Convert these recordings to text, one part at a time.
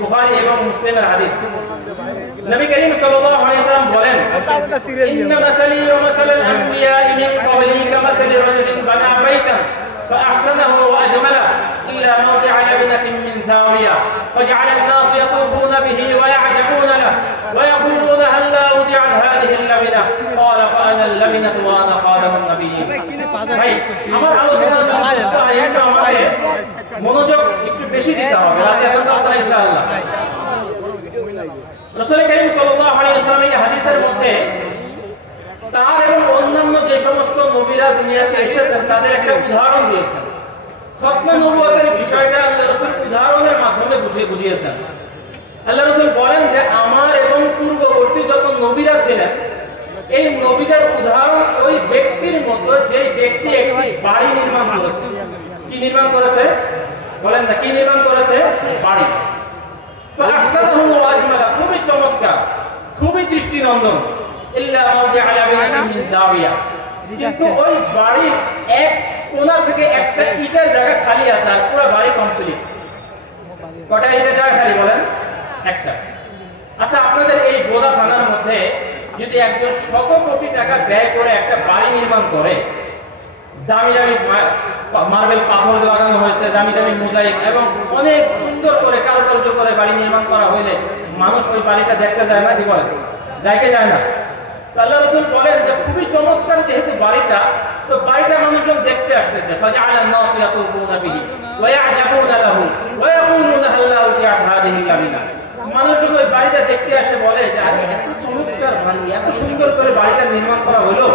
বুখারী এবং মুসলিমের হাদিস। নবী করিম সাল্লাল্লাহু আলাইহি ওয়াসাল্লাম বলেন, ইন্না মাসালি ওয়া মাসালাল আমবিয়া'i মিন ক্বাবলি কামাসালি রাজুলিন বানা বাইতান فأحسنه وأجمله إلا موضع لبنة من زاوية وجعل الناس يطوفون به ويعجبون له ويقولون هلا وضعت هذه اللبنة قال فأنا اللبنة وأنا خاتم النبيين। আমার আলোচনার জন্য এটা আমাদের মনোযোগ একটু বেশি দিতে হবে, রাজি আছেন তো আপনারা ইনশাআল্লাহ? রাসূল করিম সাল্লাল্লাহু আলাইহি ওয়াসাল্লাম এই হাদিসের মধ্যে তার এবং অন্যান্য যে সমস্ত নবীরা দুনিয়াতে এসেছেন তাদের একটা উদাহরণ দিয়েছেন। খতমে নবুয়তের বিষয়টা আল্লাহ রাসূল উদাহরণের মাধ্যমে বুঝিয়েছেন। আল্লাহ রাসূল বলেন যে আমার এবং পূর্ববর্তী যত নবীরা ছিলেন এই নবীদের উদাহরণ ওই ব্যক্তির মতো যে ব্যক্তি একটি বাড়ি নির্মাণ করেছে। কি নির্মাণ করেছে বলেন না, কি নির্মাণ করেছে? বাড়ি। তো আহসানাহু ওয়া আজমালা, খুবই চমৎকার, খুবই দৃষ্টিনন্দন। ইল্লা মাওদিআ লাবিনাতিন মিন যাওয়িয়া, কিন্তু ওই বাড়ির এক কোণা থেকে একটা ইটের জায়গা খালি আছে আর পুরো বাড়ি কমপ্লিট। কয়টা ইটের জায়গা খালি বলেন? একটা। আচ্ছা, আপনাদের এই বোদা থানার মধ্যে যদি একজন শত কোটি টাকা ব্যয় করে একটা বাড়ি নির্মাণ করে, দামি দামি মার্বেল পাথর লাগানো হয়েছে, দামি দামি মোজাইক এবং অনেক সুন্দর করে কারুকার্য করে বাড়ি নির্মাণ করা হইলে মানুষ ওই বাড়িটা দেখতে যায় না? কি বলে? যায় কি যায় না? আল্লাহ রাসূল বলেন যে খুবই চমৎকার যেহেতু বাড়িটা, তো বাড়িটা মানুষজন দেখতে আসতেছে। ফাজআলান নাস ইয়াতুফুনা বিহি ওয়া ইয়া'জাবুনা লাহু ওয়া ইয়াকুলুনা হাল্লা উতিআত হাযিহিল লাবিনা। মানুষজন ওই বাড়িটা দেখতে আসে, বলে যে আরে এত চমৎকার বাড়ি, এত সুন্দর করে বাড়িটা নির্মাণ করা হলো,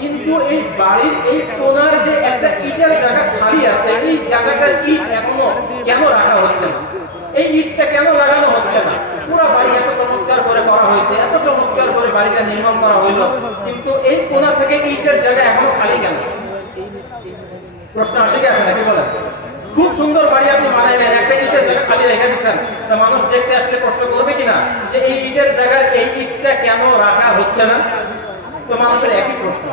কিন্তু এই বাড়ির এই কোণার যে একটা ইটের জায়গা খালি আছে, এই জায়গাটার ইট এখনো কেন রাখা হচ্ছে না? এই ইটটা কেন লাগানো হচ্ছে না? পুরো বাড়ি এত চমৎকার করে করা হয়েছে, এত চমৎকার করে বাড়িটা নির্মাণ করা হইলো, কিন্তু এই কোণা থেকে ইটের জায়গা এখনো খালি কেন? প্রশ্ন আসে কি আসে না? কি বলেন? খুব সুন্দর বাড়ি আপনি বানাইলেন, একটা ইটের জায়গা খালি রেখে দিচ্ছেন, তা মানুষ দেখতে আসলে প্রশ্ন করবে কিনা যে এই ইটের জায়গায় এই ইটটা কেন রাখা হচ্ছে না? তো মানুষের একই প্রশ্ন।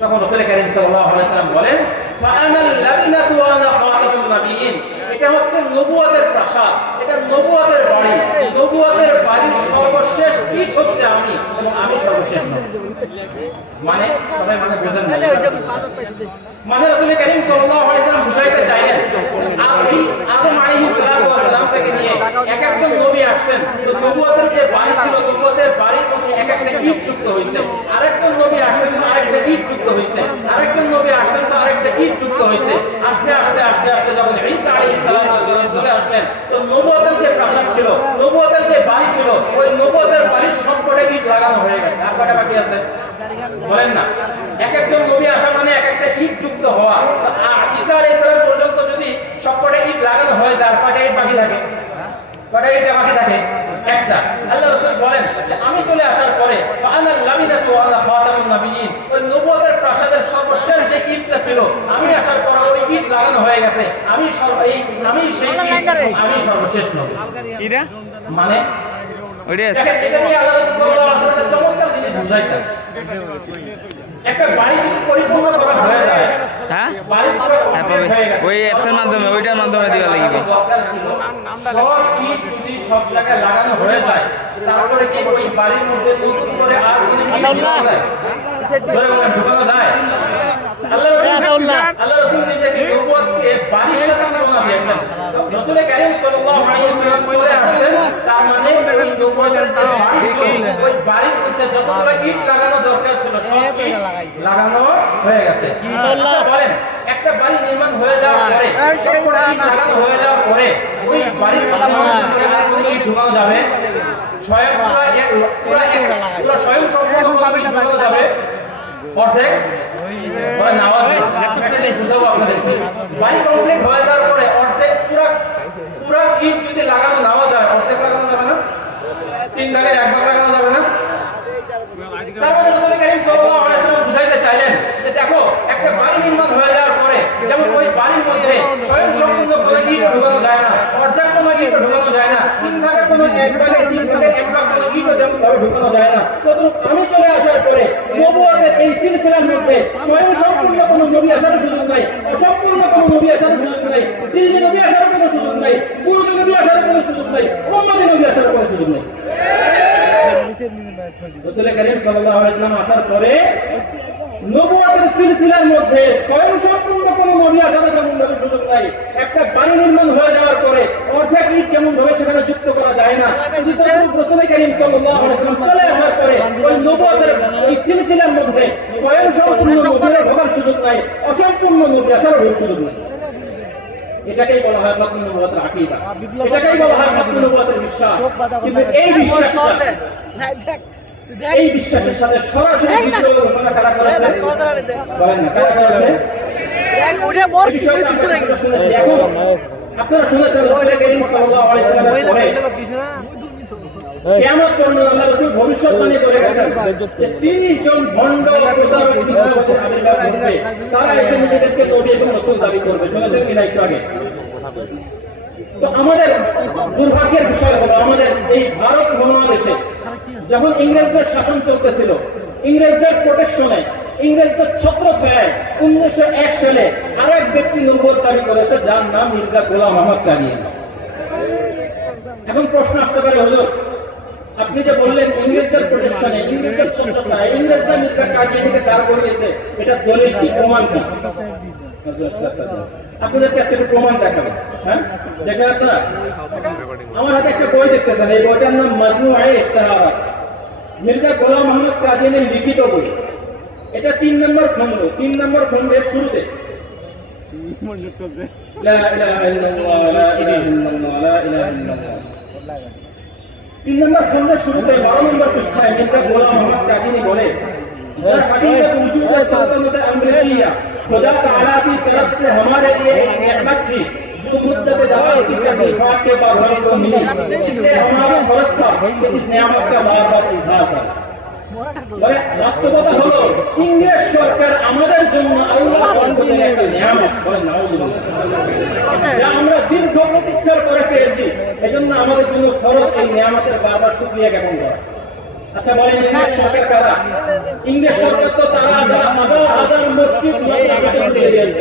তখন রাসূল করিম সাল্লাল্লাহু আলাইহি ওয়াসাল্লাম বলেন, ফাআনাল লাবিনাতু ওয়া আনা খাতামুন নাবিয়িন। এটা হচ্ছে নবুয়তের প্রাসাদ, এটা নবুয়তের বাড়ি। নবুয়তের বাড়ির সর্বশেষ ইট হচ্ছে আমি, এবং আমি সর্বশেষ নবী। মানে সবাই মানে বুঝেন না? মানে রাসূল করিম সাল্লাল্লাহু আলাইহি ওয়াসাল্লাম বুঝাইতে চাইলেন আদম আলাইহিস সালাতু ওয়াস সালাম থেকে নিয়ে এক একজন নবী আসছেন, তো নবুয়তের যে বাড়ি ছিল, নবুয়তের বাড়ির মধ্যে এক একটা ইট যুক্ত হইছে। আরেকজন নবী আসছেন তো আরেকটা ইট যুক্ত হইছে, আরেকজন নবী আসছেন তো আরেকটা ইট যুক্ত হইছে। আস্তে আস্তে আস্তে আস্তে যখন ঈসা আলাইহিস সালাতু ওয়াস সালাম চলে আসলেন, তো নবুয়তের যে প্রাসাদ ছিল, নবুয়তের যে বাড়ি ছিল, ওই নবুয়তের বাড়ির সবকটা ইট লাগানো হয়ে গেছে। আর কয়টা বাকি আছে বলেন না? এক একজন নবী আসা মানে এক একটা ইট যুক্ত হওয়া। ঈসা আলাইহিস সালাম পর্যন্ত যদি সবকটা ইট লাগানো হয়, যার কয়টা ইট বাকি থাকে? কয়টা ইট বাকি থাকে? একটা। আল্লাহ রাসূল বলেন যে আমি চলে আসার পরে ফাআনাল লাবিনাতু ওয়া আনা খাতামুন নাবিয়িন, ওই নবুয়তের প্রাসাদের সর্বশেষ যে ইটটা ছিল, আমি আসার পর ওই ইট লাগানো হয়ে গেছে। আমি সেই ইট, আমি সর্বশেষ নবী। এটা মানে ওইটা এটা নিয়ে আল্লাহ রাসূল সাল্লাল্লাহু আলাইহি ওয়াসাল্লাম চমৎকার জিনিস বুঝাইছেন। একটা বাড়ি যদি পরিপূর্ণ করা হয়ে যায়, হ্যাঁ বাড়ি হয়ে গেছে, ওই অ্যাপসের মাধ্যমে, ওইটার মাধ্যমে দিবা লাগবে। দরকার ছিল সব ইট যদি সব জায়গায় লাগানো হয়ে যায়, তারপরে কি ওই বাড়ির মধ্যে নতুন করে আর কোনো ইট ঢোকানো যায়? ঢোকানো যায়? আল্লাহ রাসূল নিজেকে নবুয়তকে বাড়ির সাথে তুলনা দিয়েছেন। রাসূল করিম সাল্লাল্লাহু আলাইহি ওয়াসাল্লাম চলে আসলেন, তার মানে ওই নবুয়তের যে বাড়ি ছিল, ওই বাড়ির মধ্যে যতগুলো ইট লাগানো দরকার ছিল সব ইট লাগানো হয়ে গেছে। আচ্ছা বলেন, একটা বাড়ি নির্মাণ হয়ে যাওয়ার পরে, সবকটা ইট লাগানো হয়ে যাওয়ার পরে ওই বাড়ির মধ্যে আর কোনো ইট ঢোকানো যাবে? স্বয়ং পুরো স্বয়ং সম্পূর্ণভাবে ঢোকানো যাবে? অর্ধেক বলেন আওয়াজ বুঝাবো আপনাদের। বাড়ি কমপ্লিট হয়ে যাওয়ার পরে অর্ধেক পুরো ইট যদি লাগানো নাও যায়, অর্ধেক লাগানো যাবে না? 3 ভাগের 1 ভাগ লাগানো যাবে না? তার মানে রাসূল করিম সাল্লাল্লাহু আলাইহি ওয়াসাল্লাম বুঝাইতে চাইলেন যে দেখো, একটা বাড়ি নির্মাণ হয়ে যাওয়ার পরে যেমন ওই বাড়ির মধ্যে স্বয়ং সম্পূর্ণ কোনো ইট ঢোকানো যায় না, অর্ধেক কোনো ইট ঢোকানো যায় না, 3 ভাগের কোনো 1 ভাগের 3 ভাগের 1 ভাগ কোনো ইটও যেমন ভাবে ঢোকানো যায় না, তদ্রূপ আমি চলে আসার পরে নবুয়তের এই সিলসিলার মধ্যে স্বয়ং সম্পূর্ণ কোনো নবী আসার সুযোগ নাই, অসম্পূর্ণ কোনো নবী আসার সুযোগ নাই, সিলসিলা নবী আসার কোনো সুযোগ নাই, পুরো নবী আসার কোনো সুযোগ নাই। সুযোগ নেই। রাসূল করিম সাল্লাল্লাহু আলাইহি ওয়াসাল্লাম আসার পরে নবুয়তের সিলসিলার মধ্যে স্বয়ং সম্পূর্ণ কোনো নবী আসার যেমন ভাবে সুযোগ নাই, একটা বাড়ি নির্মাণ হয়ে যাওয়ার পরে অর্ধেক ইট যেমন ভাবে সেখানে যুক্ত করা যায় না, রাসূল করিম সাল্লাল্লাহু আলাইহি ওয়াসাল্লাম চলে আসার পরে ওই নবুয়তের ওই সিলসিলার মধ্যে স্বয়ং সম্পূর্ণ নবীর ঢোকার সুযোগ নাই, অসম্পূর্ণ নবী আসার সুযোগ নাই। এটাকেই বলা হয় খতম নবুয়তের আকীদা, এটাকেই বলা হয় খতম নবুয়তের বিশ্বাস। কিন্তু এই বিশ্বাসের সাথে সরাসরি বিদ্রোহ ঘোষণা কারা করেছে? বলেন না, কারা করেছে? এখন আপনারা শুনেছেন রাসূল করিম সাল্লাল্লাহু আলাইহি ওয়াসাল্লামের পরে কিয়ামত পর্যন্ত আল্লাহ রাসূল ভবিষ্যৎবাণী করে গেছেন যে 30 জন ভণ্ড প্রতারক বিদ্রোহীদের আবির্ভাব ঘটবে, তারা এসে নিজেদেরকে নবী এবং রাসূল দাবি করবে। শুনেছেন কিনা একটু আগে? তো আমাদের দুর্ভাগ্যের বিষয় হলো আমাদের এই ভারত মহাদেশে যখন ইংরেজদের শাসন চলতেছিল, ইংরেজদের প্রোটেকশনে, ইংরেজদের ছত্রছায়ায় 1901 সালে আরো এক ব্যক্তি নবুয়ত দাবি করেছে যার নাম মির্জা গোলাম আহমদ কাদিয়ানী। এখন প্রশ্ন আসতে পারে, হুজুর আপনি যে বললেন ইংরেজদের প্রোটেকশনে, ইংরেজদের ছত্রছায়ায় ইংরেজরা মির্জা কাদিয়ানীকে দাঁড় করিয়েছে, এটা দলিল কি, প্রমাণ কি? আপনাদের কাছে একটু প্রমাণ দেখাবেন। হ্যাঁ, দেখেন আপনারা আমার হাতে একটা বই দেখতেছেন, এই বইটার নাম মাজমুআয়ে ইশতিহারাত, মির্জা গোলাম আহমদ কাদিয়ানীর লিখিত বই। এটা 3 নম্বর খণ্ড, 3 নম্বর খণ্ডের শুরুতে লা ইলাহা ইল্লাল্লাহ লা ইলাহা ইল্লাল্লাহ লা ইলাহা ইল্লাল্লাহ, 3 নম্বর খণ্ডের শুরুতে 12 নম্বর পৃষ্ঠায় মির্জা গোলাম আহমদ কাদিয়ানী বলে और हकीकत वजूद सल्तनत अमरीशिया खुदा ताला की तरफ से हमारे लिए एक नेमत थी जो मुद्दत दराज की तकलीफात के बाद हमको मिली, इसलिए हमारा फर्ज था कि इस नेमत का बार-बार इजहार करें। বলে বাস্তবতা হলো ইংরেজ সরকার আমাদের জন্য আল্লাহ দান করেন একটা নিয়ামত, বলেন নাউজুবিল্লাহ, যা আমরা দীর্ঘ প্রতীক্ষার পরে পেয়েছি। এজন্য আমাদের জন্য ফরজ এই নিয়ামতের বারবার শুকরিয়া জ্ঞাপন করা। আচ্ছা বলেন ইংরেজ সরকার কারা? ইংরেজ সরকার তো তারা যারা হাজার হাজার মসজিদ মাদ্রাসা তৈরি করেছে,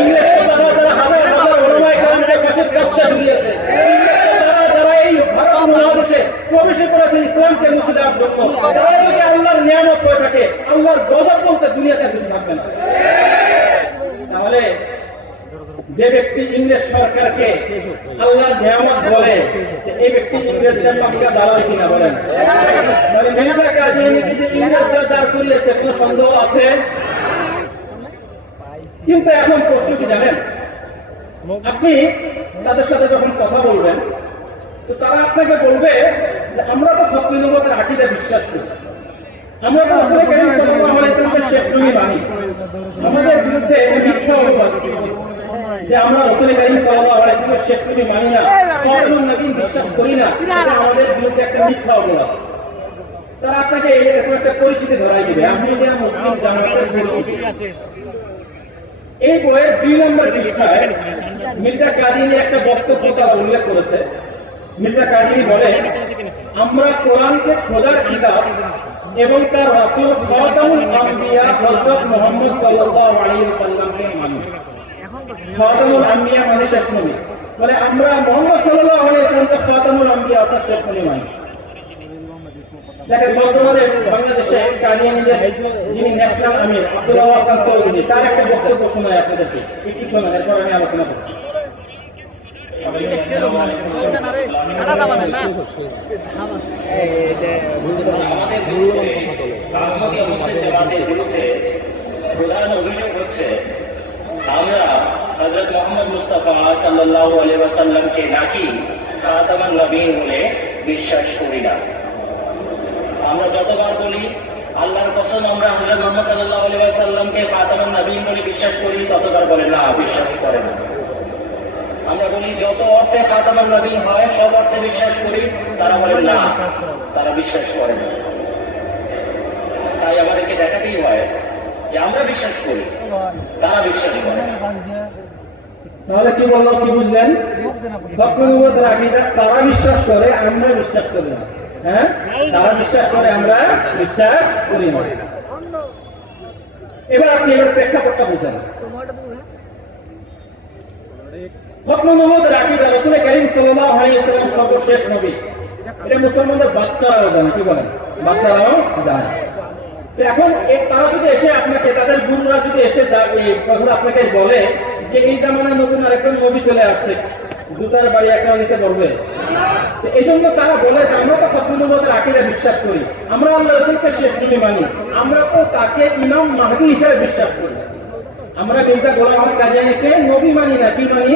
ইংরেজ তো তারা যারা হাজার হাজার ওলামায়ে কেরামের কাছে কষ্ট দিয়েছে, ইংরেজ তো তারা যারা এই ভারত মহাদেশে প্রবেশ করেছে ইসলামকে মুছে দেওয়ার জন্য। তারা যদি আল্লাহর নিয়ামত হয়ে থাকে, আল্লাহর গজব বলতে দুনিয়াতে কিছু থাকবে না। তাহলে যে ব্যক্তি ইংরেজ সরকারকে আল্লাহর নিয়ামত বলে, এই ব্যক্তি ইংরেজদের পক্ষে দাঁড়াবে কিনা বলেন? মানে মির্জা কাদিয়ানীকে যে ইংরেজরা দাঁড় করিয়েছে কোনো সন্দেহ আছে? কিন্তু এখন প্রশ্ন কি জানেন, আপনি তাদের সাথে যখন কথা বলবেন তো তারা আপনাকে বলবে যে আমরা তো খতম নবুয়তের আকীদা বিশ্বাস করি, আমরা তো রাসূল করিম সাল্লাল্লাহু আলাইহি ওয়াসাল্লামের শেষ নবী মানি, আমাদের বিরুদ্ধে মিথ্যা অপবাদ যে আমরা রাসূল করিম সাল্লাল্লাহু আলাইহি ওয়াসাল্লামের শেষ নবী মানি না, খাতামুন নবীয়্যিন বিশ্বাস করি না, এটা আমাদের বিরুদ্ধে একটা মিথ্যা অপবাদ। তারা আপনাকে এরকম একটা পরিচিতি ধরাই দিবে, আহমদিয়া মুসলিম জামাতের পরিচিতি। এই বইয়ের 2 নম্বর পৃষ্ঠায় মির্জা কাদিয়ানী একটা বক্তব্য তারা উল্লেখ করেছে। মির্জা কাদিয়ানী বলে, আমরা কোরআনকে খোদার কিতাব এবং তার রাসূল খাতামুল আম্বিয়া হযরত মুহাম্মদ সাল্লাল্লাহু আলাইহি ওয়াসাল্লামকে মানি। খাতামুল আম্বিয়া মানে শেষ নবী, বলে আমরা মুহাম্মদ সাল্লাল্লাহু আলাইহি ওয়াসাল্লামকে খাতামুল আম্বিয়া অর্থাৎ শেষ নবী মানি। দেখেন বর্তমানে বাংলাদেশে কাদিয়ানীদের যিনি ন্যাশনাল আমির আব্দুল ওয়াহাব খান চৌধুরী, তার একটা বক্তব্য শোনাই আপনাদেরকে, একটু শোনান, এরপর আমি আলোচনা করছি। প্রধান অভিযোগ হচ্ছে আমরা হযরত মুহাম্মদ মুস্তাফা সাল্লাল্লাহু আলাইহি ওয়াসাল্লামকে নাকি খাতামুন নবীয়্যিন বলে বিশ্বাস করি না। আমরা যতবার বলি আল্লাহর কসম আমরা হযরত মুহাম্মদ সাল্লাল্লাহু আলাইহি ওয়াসাল্লামকে খাতামুন নবীয়্যিন বলে বিশ্বাস করি, ততবার বলে না, বিশ্বাস করে না। আমরা বলি যত অর্থে খাতামুন নবীয়্যিন হয় সব অর্থে বিশ্বাস করি, তারা বলে না, তারা বিশ্বাস করে না। তাই আমাদেরকে দেখাতেই হয় যে আমরা বিশ্বাস করি, তারা বিশ্বাস করে না। তাহলে কি বললো, কি বুঝলেন? খতম নবুয়তের আকীদা তারা বিশ্বাস করে, আমরা বিশ্বাস করি না। হ্যাঁ, তারা বিশ্বাস করে, আমরা বিশ্বাস করি না। এবার আপনি এবার প্রেক্ষাপটটা বুঝেন। খতম নবুয়তের আকীদা রাসূল করিম সাল্লাল্লাহু আলাইহি ওয়াসাল্লাম সর্বশেষ নবী, এটা মুসলমানদের বাচ্চারাও জানে, কি বলেন, বাচ্চারাও জানে। তো এখন তারা যদি এসে আপনাকে, তাদের গুরুরা যদি এসে এই কথা আপনাকে বলে যে এই জামানায় নতুন আরেকজন নবী চলে আসছে, জুতার বাড়ি একটা নিচে পড়বে। এই জন্য তারা বলে যে আমরা তো খতম নবুয়তের আকীদা বিশ্বাস করি, আমরা আল্লাহ রাসূলকে শেষ নবী মানি, আমরা তো তাকে ইমাম মাহদী হিসেবে বিশ্বাস করি। আমরা মির্জা গোলাম আহমদ কাদিয়ানীকে নবী মানি না, কি মানি?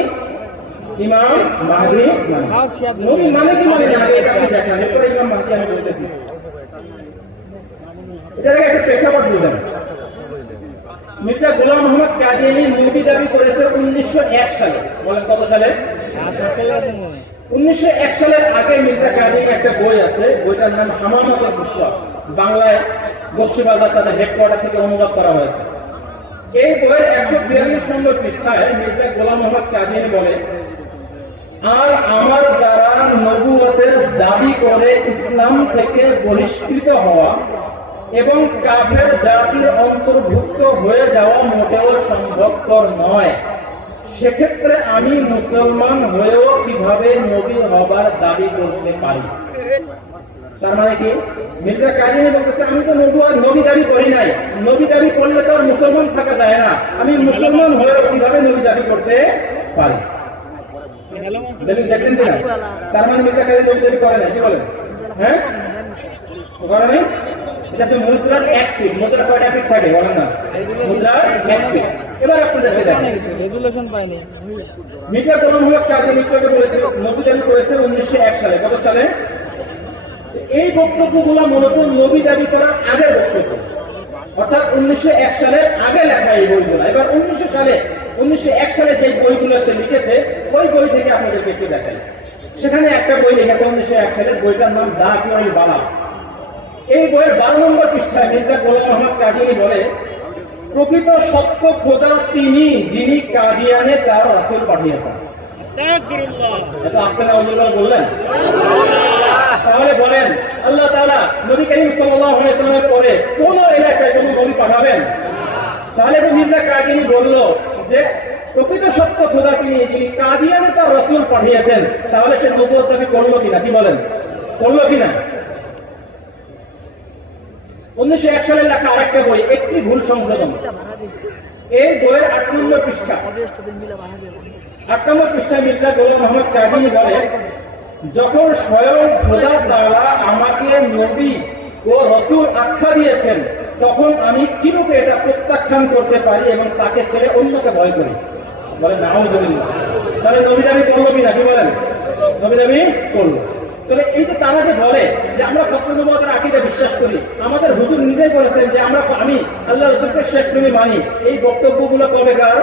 ইমাম মাহদী মানি। নবী মানে কি মানে না, এটা আপনি দেখেন। এরপরে ইমাম মাহদী আমি বলতেছি, এটাকে একটা প্রেক্ষাপট বুঝেন। মির্জা গোলাম আহমদ কাদিয়ানী নবী দাবি করেছে 1901 সালে। বলেন কত সালে? 1901 সালের আগে মির্জা কাদিয়ানী একটা বই আছে, বইটার নাম হামামাতুল বুশরা, বাংলায় বক্সিবাজার তাদের হেডকোয়ার্টার থেকে অনুবাদ করা হয়েছে। এই বইয়ের 142 নম্বর পৃষ্ঠায় মির্জা গোলাম আহমদ কাদিয়ানী বলে, আর আমার দ্বারা নবুয়তের দাবি করে ইসলাম থেকে বহিষ্কৃত হওয়া এবং কাফের জাতির অন্তর্ভুক্ত হয়ে যাওয়া মোটেও সম্ভবপর নয়। সেক্ষেত্রে আমি মুসলমান হয়েও কিভাবে নবী হবার দাবি করতে পারি? তার মানে কি? মির্জা কাদিয়ানী বলতেছে আমি তো নবী দাবি করি নাই, নবী দাবি করলে তো আর মুসলমান থাকা যায় না, আমি মুসলমান হয়েও কিভাবে নবী দাবি করতে পারি? দেখলেন কিনা? তার মানে মির্জা কাদিয়ানী নবী দাবি করে নাই, কি বলেন? হ্যাঁ, করে নাই। এটা হচ্ছে মুদ্রার এক ফিট। মুদ্রা কয়টা ফিট থাকে বলেন না? মুদ্রার এক ফিট। এবার আপনাদের রেজুলেশন পায়নি। মির্জা গোলাম আহমদ কাদিয়ানী নিশ্চয়ই বলেছে নবী দাবি করেছে 1901 সালে। কত সালে? এই বক্তব্যগুলো মূলত নবী দাবি করার আগের বক্তব্য, অর্থাৎ 1901 সালের আগে লেখা এই বইগুলো। এবার 1901 সালে যে বইগুলো সে লিখেছে ওই বই থেকে আপনাদেরকে একটু দেখাই। সেখানে একটা বই লিখেছে 1901 সালের, বইটার নাম দাফিউল বালা। এই বইয়ের 12 নম্বর পৃষ্ঠায় মির্জা গোলাম আহমদ কাদিয়ানী বলে, প্রকৃত সত্য খোদা তিনি যিনি কাদিয়ানে তার রাসূল পাঠিয়েছেন। এত আস্তে নাউজুবিল্লাহ বললেন। তাহলে বলেন আল্লাহ তাআলা নবী করিম সাল্লাল্লাহু আলাইহি ওয়াসাল্লামের পরে কোন এলাকায় কোন নবী পাঠাবেন? তাহলে তো মির্জা কাদিয়ানী বলল যে প্রকৃত সত্য খোদা তিনি যিনি কাদিয়ানে তার রাসূল পাঠিয়েছেন। তাহলে সে নবুয়ত দাবি করলো কিনা, কি বলেন, করলো কিনা? 1901 সালের লেখা আরেকটা বই, একটি ভুল সংশোধন। এই বইয়ের 8 নম্বর পৃষ্ঠা, 8 নম্বর পৃষ্ঠায় মির্জা গোলাম আহমদ কাদিয়ানী বলে, যখন স্বয়ং খোদা তাআলা আমাকে নবী ও রাসূল আখ্যা দিয়েছেন তখন আমি কিরূপে এটা প্রত্যাখ্যান করতে পারি এবং তাকে ছেড়ে অন্যকে ভয় করি? বলেন নাউজুবিল্লাহ। তাহলে নবী দাবি করলো কিনা, কি বলেন? নবী দাবি করলো। তাহলে এই যে তারা যে বলে যে আমরা খতম নবুয়তের আকীদা বিশ্বাস করি, আমাদের হুজুর নিজেই বলেছেন যে আমি আল্লাহ রাসূলকে শেষ নবী মানি, এই বক্তব্যগুলো কবেকার?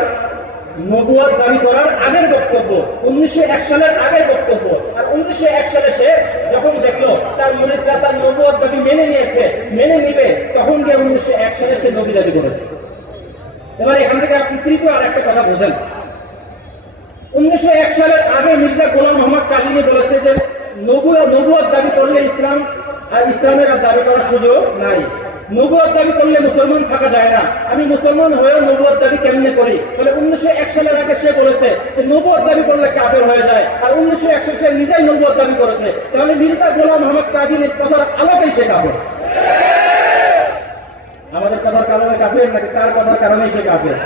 নবুয়ত দাবি করার আগের বক্তব্য, 1901 সালের আগের বক্তব্য। আর 1901 সালে সে যখন দেখলো তার মুরিদরা তার নবুয়ত দাবি মেনে নিবে, তখন গিয়ে 1901 সালে সে নবী দাবি করেছে। এবার এখান থেকে আপনি তৃতীয় আর একটা কথা বোঝেন। 1901 সালের আগে মির্জা গোলাম আহমদ কাদিয়ানী বলেছে যে নবুয়ত দাবি করলে ইসলামের আর দাবি করার সুযোগ নাই। নবুয়ত দাবি করলে মুসলমান থাকা যায় না, আমি মুসলমান হয়ে নবুয়ত দাবি কেমনে করি? তাহলে 1901 সালের আগে সে বলেছে যে নবুয়ত দাবি করলে কাফের হয়ে যায়, আর 1901 সালে সে নিজেই নবুয়ত দাবি করেছে। তাহলে মির্জা গোলাম আহমদ কাদিয়ানীর কথার আলোকেই সে কাফের। আমাদের কথার কারণে কাফের নাকি তার কথার কারণে সে কাফের?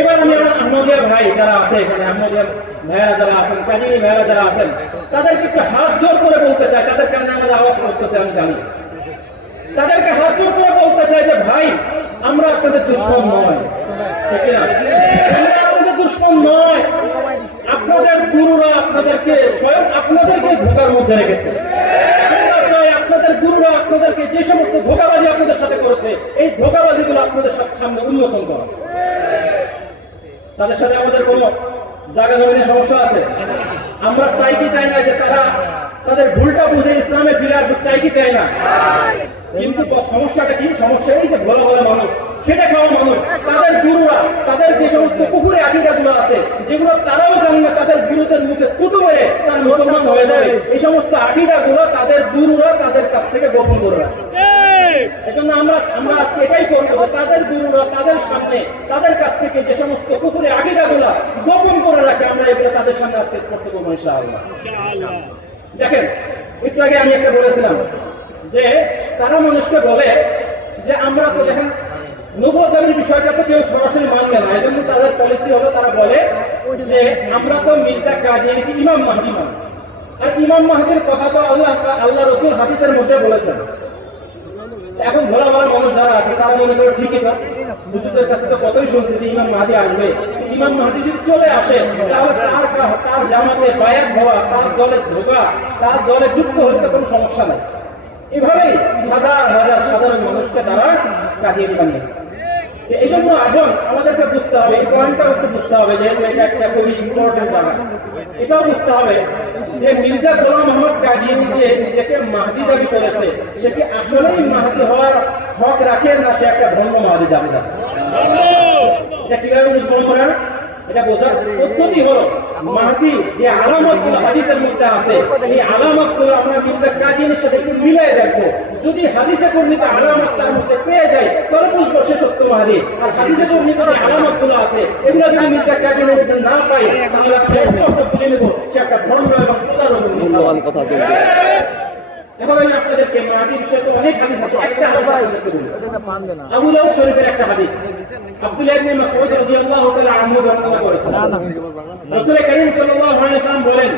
এবার আমি আমার আহমদিয়া ভাই যারা আছে এখানে, আহমদিয়া ভাইয়েরা যারা আছেন, কাদিয়ানী ভাইয়েরা যারা আছেন, তাদেরকে একটু হাত জোর করে বলতে চাই, তাদের কারণে আমাদের আওয়াজ পৌঁছতেছে আমি জানি, তাদেরকে হাত জোর করে বলতে চাই যে ভাই আমরা আপনাদের দুশমন নয়, ঠিক না? আমরা আপনাদের দুশমন নয়, আপনাদের গুরুরা আপনাদেরকে স্বয়ং আপনাদেরকে ধোঁকার মধ্যে রেখেছে। আমরা চাই আপনাদের গুরুরা আপনাদেরকে যে সমস্ত ধোঁকাবাজি আপনাদের সাথে করেছে এই ধোঁকাবাজিগুলো আপনাদের সামনে উন্মোচন করা। তাদের সাথে আমাদের কোনো জায়গা জমিনের সমস্যা আছে? আমরা চাই কি চাই না যে তারা তাদের ভুলটা বুঝে ইসলামে ফিরে আসুক, চাই কি চাই না? কিন্তু সমস্যাটা কি? সমস্যা এই যে ভোলা ভোলা মানুষ, খেটে খাওয়া মানুষ, তাদের গুরুরা তাদের যে সমস্ত পুকুরে আকীদাগুলো আছে যেগুলো তারাও জানে না, তাদের গুরুদের মুখে থুতু মেরে তার মুসলমান হয়ে যাবে, এই সমস্ত আকীদাগুলো তাদের গুরুরা তাদের কাছ থেকে গোপন করে রাখে। এজন্য আমরা আজকে এটাই করবো যে তাদের গুরুরা তাদের সামনে তাদের কাছ থেকে যে সমস্ত পুকুরে আকীদাগুলো গোপন করে রাখে আমরা এগুলো তাদের সামনে আজকে স্পষ্ট করবো ইনশাআল্লাহ। দেখেন একটু আগে আমি একটা বলেছিলাম যে তারা মানুষকে বলে যে আমরা তো দেখেন নবুয়তের বিষয়টা তো কেউ সরাসরি মানবে না, এই জন্য তাদের পলিসি হলো তারা বলে যে আমরা তো মির্জা কাদিয়ানীকে ইমাম মাহদী মানি। আর ইমাম মাহদীর কথা তো আল্লাহ রাসূল হাদিসের মধ্যে বলেছেন। এখন ভোলা ভোলা মানুষ যারা আছে তারা মনে করে ঠিকই তো হুজুরদের কাছে তো কতই শুনছি যে ইমাম মাহদী আসবে, ইমাম মাহদী যদি চলে আসে তাহলে তার জামাতে বায়াত হওয়া, তার দলে ঢোকা, তার দলে যুক্ত হলে তো কোনো সমস্যা নাই। এভাবেই হাজার হাজার সাধারণ মানুষকে তারা কাদিয়ানী বানিয়েছে। এই জন্য এখন আমাদেরকে বুঝতে হবে, এই পয়েন্টটাও একটু বুঝতে হবে, যেহেতু এটা একটা খুবই ইম্পর্টেন্ট জায়গা। এটাও বুঝতে হবে যে মির্জা গোলাম আহমদ কাদিয়ানী যে নিজেকে মাহদী দাবি করেছে, সে কি আসলেই মাহদী হওয়ার হক রাখে না সে একটা ধর্ম মাহদী দাবিদার? এটা কিভাবে বুঝবো আমরা? এটা বোঝার পদ্ধতি হলো মাহদী যে আলামতগুলো হাদিসের মধ্যে আছে, এই আলামতগুলো আমরা মির্জা কাদিয়ানীর সাথে একটু মিলাই দেখবো। যদি হাদিসে বর্ণিত আলামত তার মধ্যে পেয়ে যায় তাহলে বুঝবো সে সত্য মাহদী। আর হাদিসে বর্ণিত যে আলামতগুলো আছে এগুলো যদি মির্জা কাদিয়ানীর মধ্যে না পাই তাহলে স্পষ্ট বুঝে নেব সে একটা ভণ্ড এবং প্রতারক। মূল্যবান কথা বলতে এখন আমি আপনাদেরকে মাহদীর বিষয়ে তো অনেক হাদিস আছে, একটা হাদিস আপনাদেরকে বলি। আবু দাউদ শরীফের একটা হাদিস আব্দুল্লাহ ইবনে মাসউদ রাদিয়াল্লাহু তাআলা আনহু বর্ণনা করেছেন। রাসূল কারীম সাল্লাল্লাহু আলাইহি ওয়াসাল্লাম বলেন,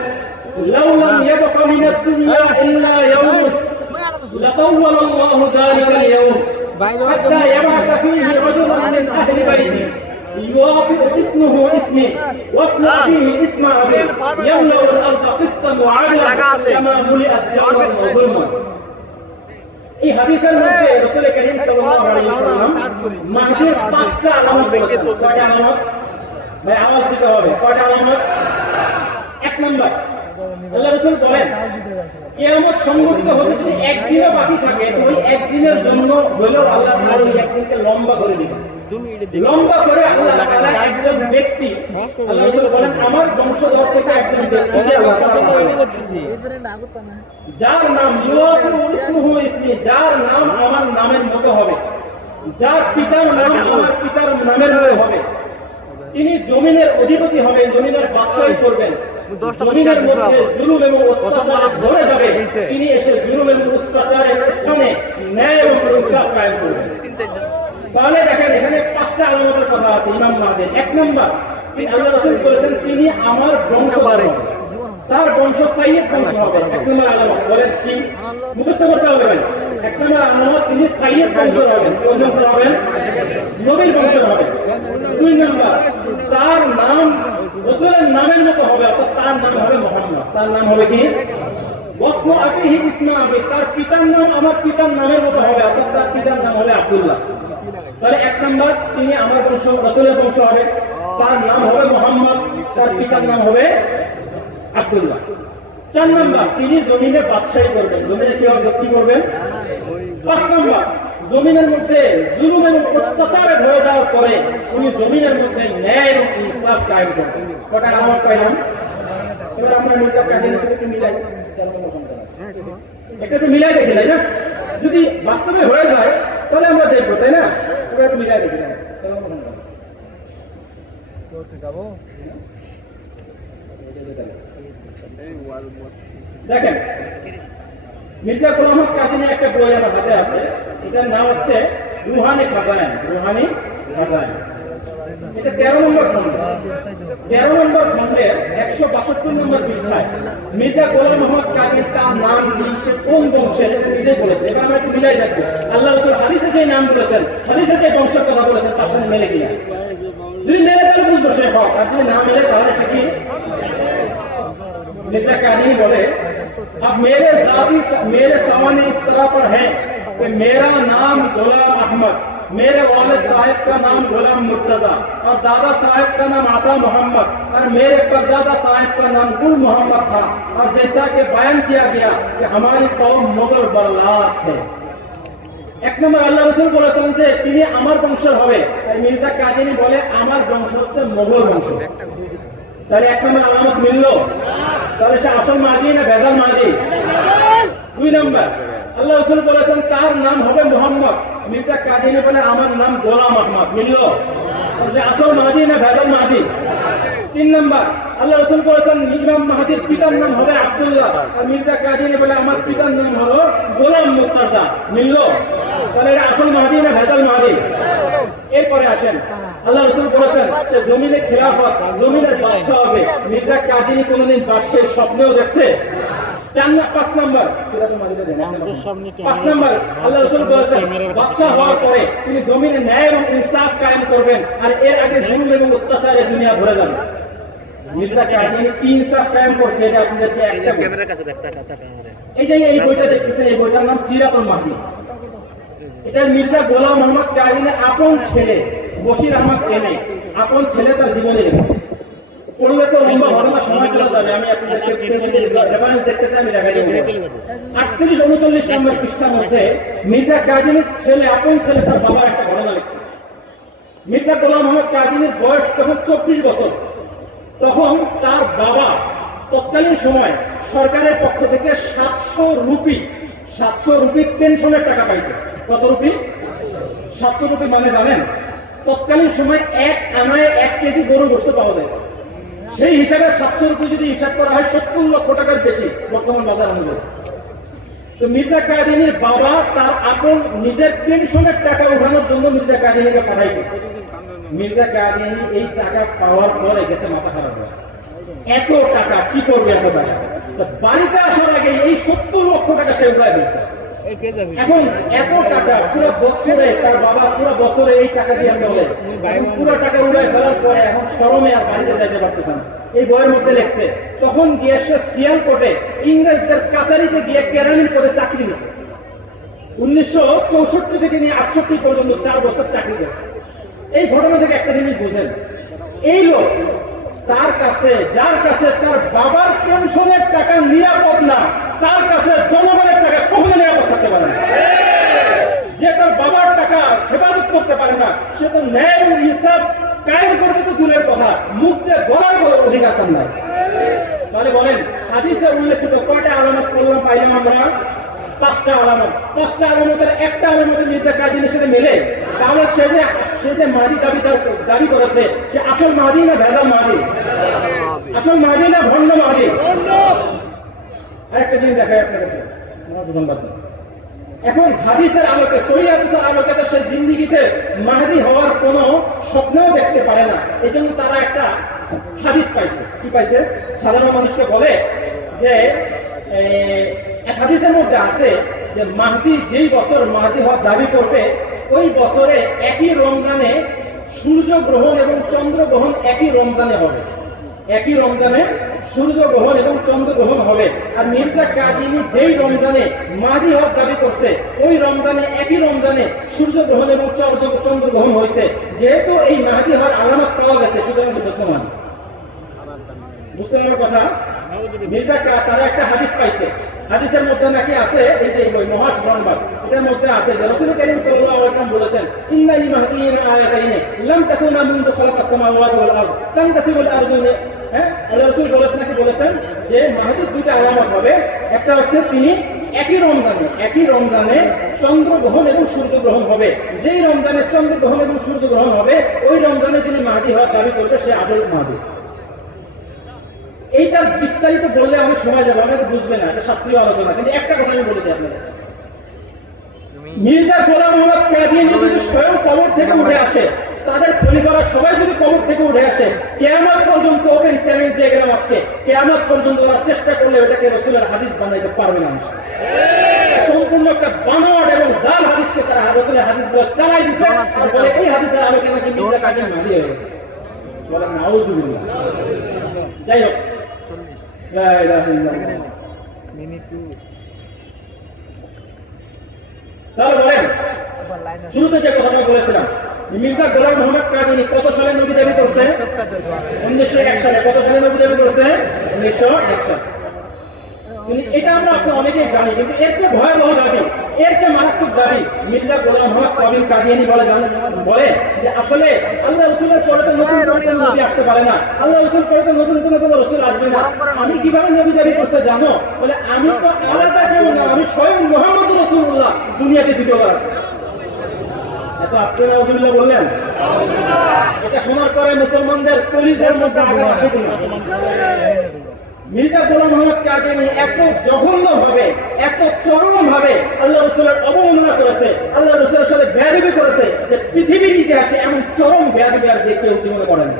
লাউ লাম ইয়াবকা মিনাদ দুনিয়া ইল্লা ইয়াউম লাতাওয়ালা আল্লাহু যালিকা আল-ইয়াউম হাত্তা ইয়াবআথা ফীহি রাজুলান মিন আহলি বাইতি يوافق اسمه اسمي واسم أبيه اسم أبي يملأ الأرض قسطا وعدلا كما ملئت جورا وظلما। এই হাদিসের মধ্যে রাসূল কারীম সাল্লাল্লাহু আলাইহি ওয়াসাল্লাম মাহদীর 5টা আলামত বলেছেন। কয়টা আলামত? ভাই আওয়াজ দিতে হবে। কয়টা আলামত? এক নাম্বার, আল্লাহ রাসূল বলেন কিয়ামত সংঘটিত হতে যদি একদিনও বাকি থাকে তো ওই একদিনের জন্য হলেও আল্লাহ তাআলা ওই একদিনকে লম্বা করে দিবেন। লম্বা করে আল্লাহ তাআলা একজন ব্যক্তি, আল্লাহ রাসূল বলেন আমার বংশধর থেকে একজন ব্যক্তিকে আল্লাহ তাআলা যার নাম ইসমুহু ইসমি, যার নাম আমার নামের মতো হবে, যার পিতার নাম আমার পিতার নামের মতো হবে, তিনি জমিনের অধিপতি হবেন, জমিনের বাদশাহী করবেন, জমিনের মধ্যে জুলুম এবং অত্যাচার ধরে যাবে, তিনি এসে জুলুম এবং অত্যাচারের স্থানে ন্যায় এবং ইনসাফ কায়েম করবেন। তাহলে দেখেন এখানে 5টা আলামতের কথা আছে ইমাম মাহদীর। এক নাম্বার, আল্লাহ রাসূল বলেছেন তিনি আমার বংশধর, তার বংশ সাইয়্যিদ বংশ হবে। এক নম্বর আলামত বলেন কি? মুখস্থ করতে হবে। এক নম্বর আলামত তিনি সাইয়্যিদ বংশ হবেন। কোন বংশ হবেন? নবীর বংশ হবে। 2 নম্বর, তার নাম রাসূলের নামের মতো হবে, অর্থাৎ তার নাম হবে মুহাম্মদ। তার নাম হবে কি? ওয়াসমু আবিহি ইসমা আবি, তার পিতার নাম আমার পিতার নামের মতো হবে, অর্থাৎ তার পিতার নাম হবে আব্দুল্লাহ। তাহলে এক নম্বর তিনি আমার বংশ, রাসূলের বংশ হবে, তার নাম হবে মুহাম্মদ, তার পিতার নাম হবে আব্দুল্লাহ। 4 নম্বর, তিনি জমিনে বাদশাহী করবেন, জমিনে কি করবেন? 5 নম্বর, জমিনের মধ্যে জুলুম এবং অত্যাচারে ভরে যাওয়ার পরে উনি জমিনের মধ্যে ন্যায় এবং ইনসাফ কায়েম করবেন। কটা আলামত পাইলাম? এবার আমরা মির্জা কাদিয়ানীর সাথে একটু মিলাই, একটু মিলাই দেখি, তাই না? যদি বাস্তবে হয়ে যায় তাহলে আমরা দেখবো, তাই না? এবার একটু মিলাই দেখি। দেখেন মির্জা গোলাম আহমদ কাদিয়ানীর একটা বই আমার হাতে আছে, এটার নাম হচ্ছে রুহানি খাজাইন। রুহানি খাজাইন, এটা 13 নম্বর খণ্ড। 13 নম্বর খণ্ডের 162 নম্বর পৃষ্ঠায় মির্জা গোলাম আহমদ কাদিয়ানী তার নাম কি, সে কোন বংশের, নিজেই বলেছে। এবার আমরা একটু মিলাই দেখবো আল্লাহ রাসূল হাদিসে যে নাম বলেছেন, হাদিসে যে বংশের কথা বলেছেন তার সাথে মেলে কিনা। যদি মেলে তাহলে বুঝবো সে হক, আর যদি না মেলে তাহলে সে কি? मिर्जा कादियानी बोले अब मेरे सामने इस तरह पर है कि मेरा नाम गुलाम अहमद, मेरे वालिद साहिब का नाम गुलाम मुर्तजा और दादा साहिब का नाम आता मोहम्मद और मेरे परदादा साहिब का नाम गुल मोहम्मद था। और जैसा कि बयान किया गया कि हमारी कौम मुगल बरलास है। এক নম্বর আল্লাহ রাসূল বলেছেন যে তিনি আমার বংশের হবে, তাই মির্জা কাদিয়ানী বলে আমার বংশ হচ্ছে মোগল বংশ। তাহলে এক নম্বর আলামত মিলল, তাহলে সে আসল মাহদী না ভেজাল মাহদী? 2 নম্বর, আল্লাহ রাসূল বলেছেন তার নাম হবে মুহাম্মদ, মির্জা কাদিয়ানী বলে আমার নাম গোলাম আহমদ। মিলল? যে আসল মাহাদি না ভেজাল মাহাদি। 3 নাম্বার, আল্লাহ রাসূল বলেছেন ইমাম মাহাদির পিতার নাম হবে আব্দুল্লাহ, আর মির্জা কাদিয়ানী বলে আমার পিতার নাম হলো গোলাম মুর্তজা। মিলল? তাহলে এটা আসল মাহাদি না ভেজাল মাহাদি? এরপরে আসেন, আল্লাহ রাসূল বলেছেন যে জমিনে খেলাফত, জমিনের বাদশা হবে। মির্জা কাদিয়ানী কোনদিন বাদশার স্বপ্নেও দেখছে? 5 নাম্বার, 5 নাম্বার, আল্লাহ রাসূল বলেছেন বাদশা হওয়ার পরে তিনি জমিনে ন্যায় এবং ইনসাফ কায়েম করবেন, আর এর আগে জুলুম এবং অত্যাচারে দুনিয়া ভরে যাবে। মির্জা কাদিয়ানী কি ইনসাফ কায়েম করছে এটা আপনাদেরকে একটা এই যে এই বইটা দেখতেছেন, এই বইটার নাম সিরাতুল মাহদি। এটা মির্জা গোলাম মোহাম্মদ কাদিয়ানীর আপন ছেলে বশির আহমদ এনে, আপন ছেলে তার জীবনে লিখেছে। পড়লে তো লম্বা ঘটনা সময় চলে যাবে, আমি আপনাদেরকে রেফারেন্স দেখতে চাই, আমি দেখাই দেব। 38-39 নম্বর পৃষ্ঠার মধ্যে মির্জা কাদিয়ানীর ছেলে, আপন ছেলে তার বাবার একটা ঘটনা লিখছে। মির্জা গোলাম মোহাম্মদ কাদিয়ানীর বয়স যখন 24 বছর, তখন তার বাবা তৎকালীন সময় সরকারের পক্ষ থেকে 700 রুপি পেনশনের টাকা পাইত। কত রুপি? 700 রুপি মানে জানেন? তৎকালীন সময় 1 আনায় 1 কেজি গরুর গোশত পাওয়া যায়। সেই হিসাবে 700 রুপি যদি হিসাব করা হয় 70 লক্ষ টাকার বেশি বর্তমান বাজার অনুযায়ী। তো মির্জা কাদিয়ানীর বাবা তার আপন নিজের পেনশনের টাকা উঠানোর জন্য মির্জা কাদিয়ানীকে পাঠাইছে। মির্জা কাদিয়ানী এই টাকা পাওয়ার পরে গেছে মাথা খারাপ হয়, এত টাকা কি করবে এত টাকা। বাড়িতে আসার আগে এই 70 লক্ষ টাকা সে উঠায় ফেলছে। এখন এত টাকা পুরো বছরে, তার বাবা পুরো বছরে এই টাকা দিয়ে চলে, পুরো টাকা উড়ায় ফেলার পরে এখন শরমে আর বাড়িতে যাইতে পারতেছে না। এই বইয়ের মধ্যে লেখছে তখন গিয়ে সে সিয়ালকোটে ইংরেজদের কাছারিতে গিয়ে কেরানির পদে চাকরি দিয়েছে। 1964 থেকে নিয়ে 68 পর্যন্ত 4 বছর চাকরি করেছে। এই ঘটনা থেকে একটা জিনিস বুঝেন, এই লোক তার কাছে, যার কাছে তার বাবার পেনশনের টাকা নিরাপদ না, তার কাছে জনগণের টাকা কখনো নিরাপদ থাকতে পারে না। যে তার বাবার টাকা হেফাজত করতে পারে না, সে তো ন্যায় এবং ইনসাফ কায়েম করবে তো দূরের কথা, মুখ দিয়ে বলার কোনো অধিকার তার নাই। তাহলে বলেন হাদিসে উল্লেখিত কয়টা আলামত করলাম পাইলাম আমরা? 5টা আলামত। 5টা আলামতের একটা আলামতের মির্জা কাদিয়ানীর সাথে মেলে, তাহলে সে যে মাহদি দাবি করেছে সে আসল মাহদি না ভেজাল মাহদি? আসল মাহদি না ভণ্ড মাহদি? আরেকটা জিনিস দেখাই আপনাকে, এখন হাদিসের আলোকে, সহিহ হাদিসের আলোকে তো সে জিন্দেগিতে মাহদি হওয়ার কোন স্বপ্নও দেখতে পারে না। এই জন্য তারা একটা হাদিস পাইছে। কি পাইছে? সাধারণ মানুষকে বলে যে এক হাদিসের মধ্যে আছে যে মাহদি যেই বছর মাহদি হওয়ার দাবি করবে, ওই বছরে একই রমজানে সূর্যগ্রহণ এবং চন্দ্রগ্রহণ একই রমজানে হবে। একই রমজানে সূর্যগ্রহণ এবং চন্দ্রগ্রহণ হবে। আর মির্জা কাদিয়ানী যেই রমজানে মাহদি হওয়ার দাবি করছে, ওই রমজানে, একই রমজানে সূর্যগ্রহণ এবং চন্দ্রগ্রহণ হয়েছে। যেহেতু এই মাহদি হওয়ার আলামত পাওয়া গেছে, সুতরাং সে সত্যমান। বুঝতে পারবেন কথা? মির্জা তারা একটা হাদিস পাইছে, হাদিসের মধ্যে নাকি আছে এই যে বই মহাসংবাদ, এটার মধ্যে আছে যে রাসূল কারীম সাল্লাল্লাহু আলাইহি ওয়াসাল্লাম বলেছেন ইন্না লিল মাহদিয়িনা আয়াতাইন লাম তাকুনা মুনযু খালাকাস সামাওয়াতি ওয়াল আরদ তানকাসিবুল আরদু। আল্লাহ রাসূল বলেছেন যে মাহদির 2টা আলামত হবে। একটা হচ্ছে তিনি একই রমজানে চন্দ্রগ্রহণ এবং সূর্যগ্রহণ হবে। যেই রমজানে চন্দ্রগ্রহণ এবং সূর্যগ্রহণ হবে, ওই রমজানে যিনি মাহদি হওয়ার দাবি করবে সে আসল মাহদি। এইটার বিস্তারিত বললে অনেক সময় যাবে, আমাদের বুঝবে না, এটা শাস্ত্রীয় আলোচনা। কিন্তু একটা কথা আমি বলে দিই আপনাদের, মির্জা গোলাম মোহাম্মদ কাদিয়ানী যদি স্বয়ং কবর থেকে উঠে আসে, তাদের খলিফারা সবাই যদি কবর থেকে উঠে আসে, কিয়ামত পর্যন্ত ওপেন চ্যালেঞ্জ দিয়ে গেলাম আজকে, কিয়ামত পর্যন্ত তারা চেষ্টা করলে এটাকে রাসূলের হাদিস বানাইতে পারবে না। সম্পূর্ণ একটা বানোয়াট এবং জাল হাদিসকে তারা রাসূলের হাদিস বলে চালাই দিচ্ছে, আর বলে এই হাদিসের আলোকে নাকি মির্জা কাদিয়ানী মাহদি হয়ে গেছে। বলেন নাউযুবিল্লাহ। যাই হোক, তাহলে বলেন শুরুতে যে কথাটা বলেছিলাম, মির্জা গোলাম মোহাম্মদ কাদিয়ানী কত সালে নবী দাবি করছে? 1901 সালে। কত সালে নবী দাবি করছে? 1901 সালে। এটা আমরা আপনারা অনেকেই জানি, কিন্তু এর চেয়ে ভয়াবহ দাবি, এর চেয়ে মারাত্মক দাবি মির্জা গোলাম মোহাম্মদ কাদিয়ানী বলে যে আসলে আল্লাহ রাসূলের পরে তো নতুন কোনো নবী আসতে পারে না, আল্লাহ রাসূল পরে তো নতুন কোনো রাসূল আসবে না। আমি কিভাবে নবী দাবি করছে জানো? বলে আমি তো আলাদা কেউ না, আমি স্বয়ং মুহাম্মদ রাসূলুল্লাহ দুনিয়াতে দ্বিতীয়বার আসছি। এত আস্তে নাউজুবিল্লাহ বললেন। এটা শোনার পরে মুসলমানদের কলিজার মধ্যে আগুন আসে কিনা? মির্জা গোলাম মোহাম্মদ কাদিয়ানী এত জঘন্য ভাবে, এত চরম ভাবে আল্লাহ রাসূলের অবমাননা করেছে, আল্লাহ রাসূলের সাথে বেয়াদবি করেছে যে পৃথিবীর ইতিহাসে এমন চরম বেয়াদবি আর দেখতে উদ্যমনে করেন।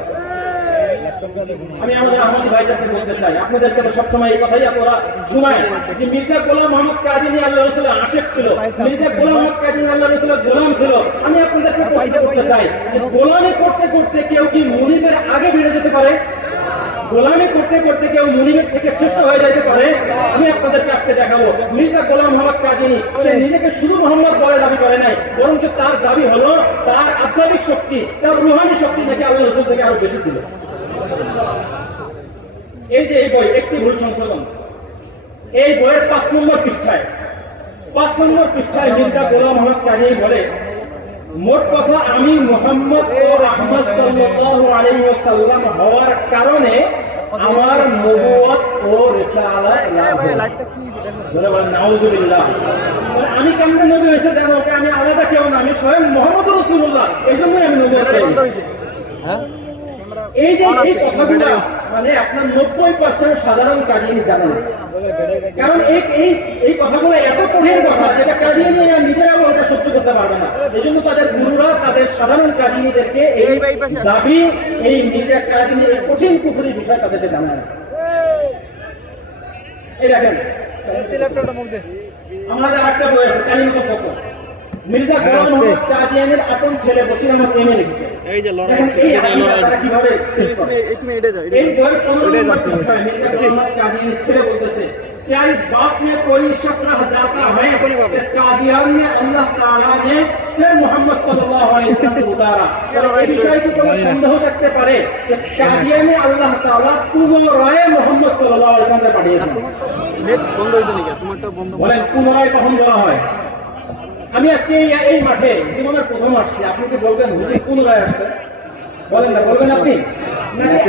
আমি আমাদের আহমদী ভাইদেরকে বলতে চাই, আপনাদেরকে তো সবসময় এই কথাই আপনারা শোনায় যে মির্জা গোলাম মোহাম্মদ কাদিয়ানী আল্লাহ রাসূলের আশিক ছিল, মির্জা গোলাম মোহাম্মদ কাদিয়ানী আল্লাহ রাসূলের গোলাম ছিল। আমি আপনাদেরকে প্রশ্ন করতে চাই যে গোলামি করতে করতে কেউ কি মুনিবের আগে বেড়ে যেতে পারে? গোলামি করতে করতে কেউ মুনিবের থেকে শ্রেষ্ঠ হয়ে যেতে পারে? আমি আপনাদেরকে আজকে দেখাবো মির্জা গোলাম মোহাম্মদ কাদিয়ানী সে নিজেকে শুধু মোহাম্মদ বলে দাবি করে নাই, বরঞ্চ তার দাবি হলো তার আধ্যাত্মিক শক্তি, তার রুহানি শক্তি নাকি আল্লাহ রাসূল থেকে আরো বেশি ছিল। এই যে এই বই একটি ভুল সংশোধন, এই বইয়ের 5 নম্বর পৃষ্ঠায় মির্জা গোলাম মোহাম্মদ কাদিয়ানী বলে, মোট কথা আমি মুহাম্মদ ও রাহমাত সাল্লাল্লাহু আলাইহি ওয়াসাল্লাম হওয়ার কারণে আমার নবুয়ত ও রিসালাত লাভ হয়েছে। নাউজুবিল্লাহ। আমি কেমনে নবী হয়েছে জানো? আমি আলাদা কেউ না, আমি স্বয়ং মুহাম্মদ রাসূলুল্লাহ, এইজন্যই আমি নবুয়ত পেয়েছি। এই যে এই কথাগুলো মানে আপনার 90% সাধারণ কাদিয়ানী জানে না, কারণ এই কথাগুলো এত কঠিন কথা যেটা কাদিয়ানীরা নিজেরাও ওটা সহ্য করতে পারবে না। এই জন্য তাদের গুরুরা তাদের সাধারণ কাদিয়ানীদেরকে এই দাবি, এই মির্জা কাদিয়ানীর এই কঠিন কুফরির বিষয় তাদেরকে জানায় না। এই দেখেন আমাদের একটা বই আছে কালিমত ফসল, মির্জা গোলাম মোহাম্মদ কাদিয়ানীর আপন ছেলে বশির আহমদ এমএ লিখেছে। এই যে কিভাবে এই বইয়ের 15 নম্বর পৃষ্ঠায় মির্জা গোলাম মোহাম্মদ কাদিয়ানীর ছেলে বলতেছে, क्या इस बात में कोई शक रह जाता है कि कादियान में अल्लाह ताला ने फिर मोहम्मद सल्लल्लाहु अलैहि वसल्लम को उतारा? और এই বিষয়ে কি কোনো সন্দেহ থাকতে পারে যে কাদিয়ানে আল্লাহ তাআলা পুনরায় মোহাম্মদ সাল্লাল্লাহু আলাইহি ওয়াসাল্লামকে পাঠিয়েছেন? নেট বন্ধ হইছে নাকি? তোমারটা বন্ধ। বলেন পুনরায় কখন বলা হয়? আমি আজকে এই মাঠে জীবনের প্রথম আসছি, আপনি কি বলবেন হুজুর পুনরায় আসছে? বলেন না, বলবেন আপনি?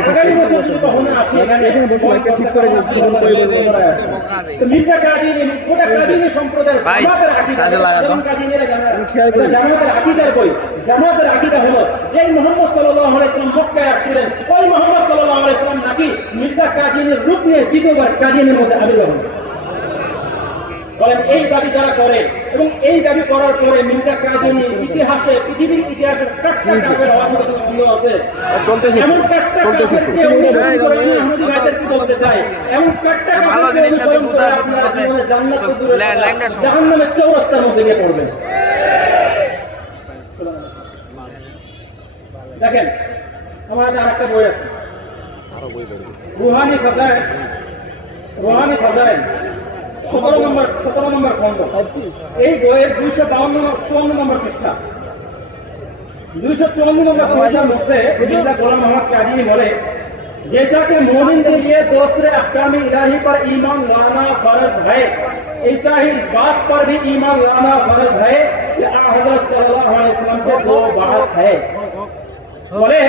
আগামী বছর যদি কখনো আসি এখানে বসে লাইভটা ঠিক করে তো মির্জা কাদিয়ানী গোটা কাদিয়ানী সম্প্রদায়ের জামাতের আকীদার বই, জামাতের আকীদা হলো যে মুহাম্মদ সাল্লাল্লাহু আলাইহি ওয়াসাল্লাম মক্কায় আসছিলেন, ওই মুহাম্মদ সাল্লাল্লাহু আলাইহি ওয়াসাল্লাম নাকি মির্জা কাদিয়ানীর রূপ নিয়ে দ্বিতীয়বার কাদিয়ানীর মধ্যে আবির্ভাব হয়েছে। বলেন এই দাবি যারা করে এবং এই দাবি করার পরে মির্জা কাদিয়ানী ইতিহাসে, পৃথিবীর ইতিহাসে কাট্টা কাফের হওয়ার মতো সন্দেহ আছে? এমন কাট্টা কাফেরকে অনুসরণ করে আমি আহমদী ভাইদেরকে বলতে চাই, এমন কাট্টা কাফেরকে অনুসরণ করে আপনারা জীবনে জান্নাত তো দূরে জাহান্নামের চৌরাস্তার মধ্যে গিয়ে পড়বেন। দেখেন আমাদের আরেকটা বই আছে রুহানি ফাজাইল, 17 নম্বর খণ্ড, এই বইয়ের 254 নম্বর পৃষ্ঠা, 254 নম্বর পৃষ্ঠার মধ্যে মির্জা গোলাম মোহাম্মদ কাদিয়ানী বলে, जैसा कि मोमिन के लिए दूसरे अहकाम इलाही पर ईमान लाना फर्ज है, ऐसा ही इस बात पर भी ईमान लाना फर्ज है कि हज़रत सल्लल्लाहु अलैहि वसल्लम के 2 बात है। বলে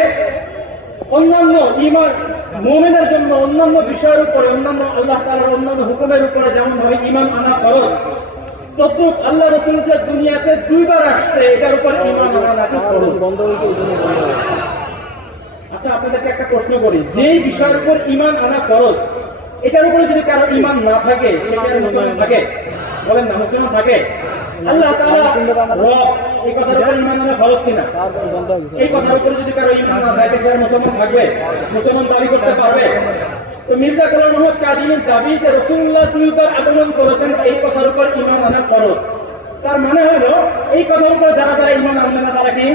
অন্যান্য ঈমান মুমিনের জন্য অন্যান্য বিষয়ের উপরে, অন্যান্য আল্লাহ তাআলার অন্যান্য হুকুমের উপরে যেমন ভাবে ঈমান আনা ফরজ, তদ্রূপ আল্লাহ রাসূল যে দুনিয়াতে 2 বার আসছে এটার উপর ঈমান আনা নাকি ফরজ। আচ্ছা আপনাদেরকে একটা প্রশ্ন করি, যেই বিষয়ের উপর ঈমান আনা ফরজ এটার উপরে যদি কারো ঈমান না থাকে সেটা মুসলমান থাকে? বলেন না, মুসলমান থাকে? আল্লাহ তাআলা রব, এই কথার উপর ঈমান আনা ফরজ কিনা? এই কথার উপরে যদি কারো ঈমান না থাকে সে মুসলমান থাকবে? মুসলমান দাবি করতে পারবে? তো মির্জা গোলাম মোহাম্মদ কাদিয়ানীর দাবি যে রাসূলুল্লাহ 2 বার আগমন করেছেন এই কথার উপর ঈমান আনা ফরজ, তার মানে হলো এই কথার উপর যারা যারা ঈমান আনবে না তারা কি?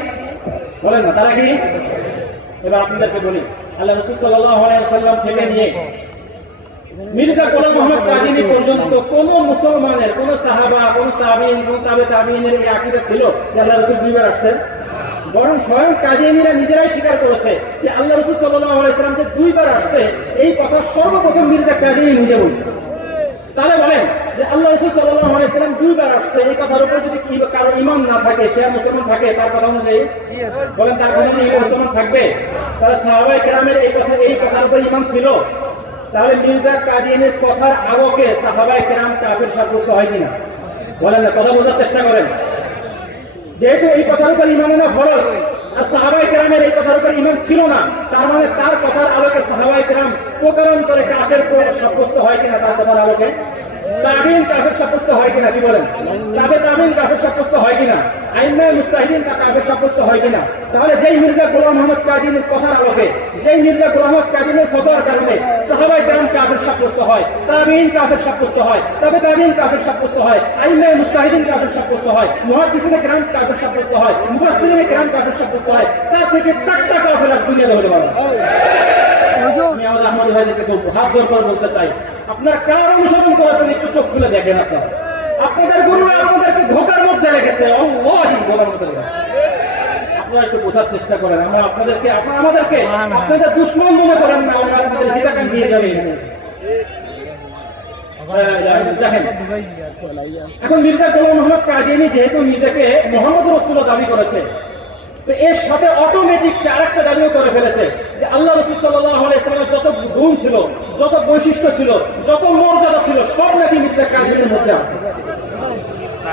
বলেন না, তারা কি? এবার আপনাদেরকে বলি, আল্লাহ রাসূল সাল্লাল্লাহু আলাইহি ওয়াসাল্লাম থেকে নিয়ে মির্জা গোলাম মোহাম্মদ কাদিয়ানী পর্যন্ত কোন মুসলমানের, কোন সাহাবা, কোন তাবিঈন, কোন তাবে তাবিঈনের এই আকীদা ছিল যে আল্লাহ রাসূল 2 বার আসছেন? বরং স্বয়ং কাদিয়ানীরা নিজেরাই স্বীকার করেছে যে আল্লাহ রাসূল সাল্লাল্লাহু আলাইহি ওয়াসাল্লাম যে 2 বার আসছে এই কথা সর্বপ্রথম মির্জা কাদিয়ানী নিজে বলেছেন। তাহলে বলেন যে আল্লাহ রাসূল সাল্লাল্লাহু আলাইহি ওয়াসাল্লাম 2 বার আসছে এই কথার উপর যদি কারো ঈমান না থাকে সে মুসলমান থাকে তার কথা অনুযায়ী? বলেন তার কথা অনুযায়ী মুসলমান থাকবে? তাহলে সাহাবায়ে কেরামের এই কথার উপর ঈমান ছিল, তাহলে মির্জা কাদিয়ানীর কথার আলোকে সাহাবায়ে কেরাম কাফের সাব্যস্ত হয় কিনা? বলেন না, কথা বোঝার চেষ্টা করেন। যেহেতু এই কথার উপর ঈমান আনা ফরজ আর সাহাবায়ে কেরামের এই কথার উপর ঈমান ছিল না, তার মানে তার কথার আলোকে সাহাবায়ে কেরাম প্রকারান্তরে কাফের সাব্যস্ত হয় কিনা? তার কথার আলোকে তাবিঈন কাফের সাব্যস্ত হয় কিনা? কি বলেন? তাবিঈন কাফের সাব্যস্ত হয় কিনা? আইম্মায়ে মুজতাহিদিন কাফের সাব্যস্ত হয় কিনা? তাহলে যেই মির্জা গোলাম মোহাম্মদ কাদিনের কথার আলোকে, যেই মির্জা গোলাম মোহাম্মদ কাদিনের ফতোয়ার কারণে সাহাবায়ে কেরাম কাফের সাব্যস্ত হয়, তাবিঈন কাফের সাব্যস্ত হয়, তাবিঈন কাফের সাব্যস্ত হয়, আইম্মায়ে মুজতাহিদিন কাফের সাব্যস্ত হয়, মুহাদ্দিসিনে কেরাম কাফের সাব্যস্ত হয়, মুফাসসিরিনে কেরাম কাফের সাব্যস্ত হয়, তার থেকে টাটকা কাফের আর দুনিয়াতে হতে পারে না। আমি আমাদের আহমদী ভাইদেরকে বলবো, হাত জোর করে বলতে চাই, আপনারা কার অনুসরণ করেছেন একটু চোখ খুলে দেখেন। আপনাদের গুরুরা আমাদেরকে ধোকার মধ্যে রেখেছে, আল্লাহি ধোকার মধ্যে রেখেছে। আপনারা একটু বোঝার চেষ্টা করেন, আমরা আপনাদেরকে আমাদেরকে আপনাদের দুশমন মনে করেন না, আমরা আপনাদের হিতাকাঙ্ক্ষী দিয়ে যাবে। এখন মির্জা গোলাম মোহাম্মদ কাদিয়ানী যেহেতু নিজেকে মোহাম্মদ রাসূলুল্লাহ দাবি করেছে, তো এর সাথে অটোমেটিক সে আরেকটা দাবিও করে ফেলেছে যে আল্লাহ রাসূল সাল্লাল্লাহু আলাইহি ওয়াসাল্লামের যত গুণ ছিল, যত বৈশিষ্ট্য ছিল, যত মর্যাদা ছিল, সব নাকি মির্জা কাদিয়ানীর মধ্যে আছে।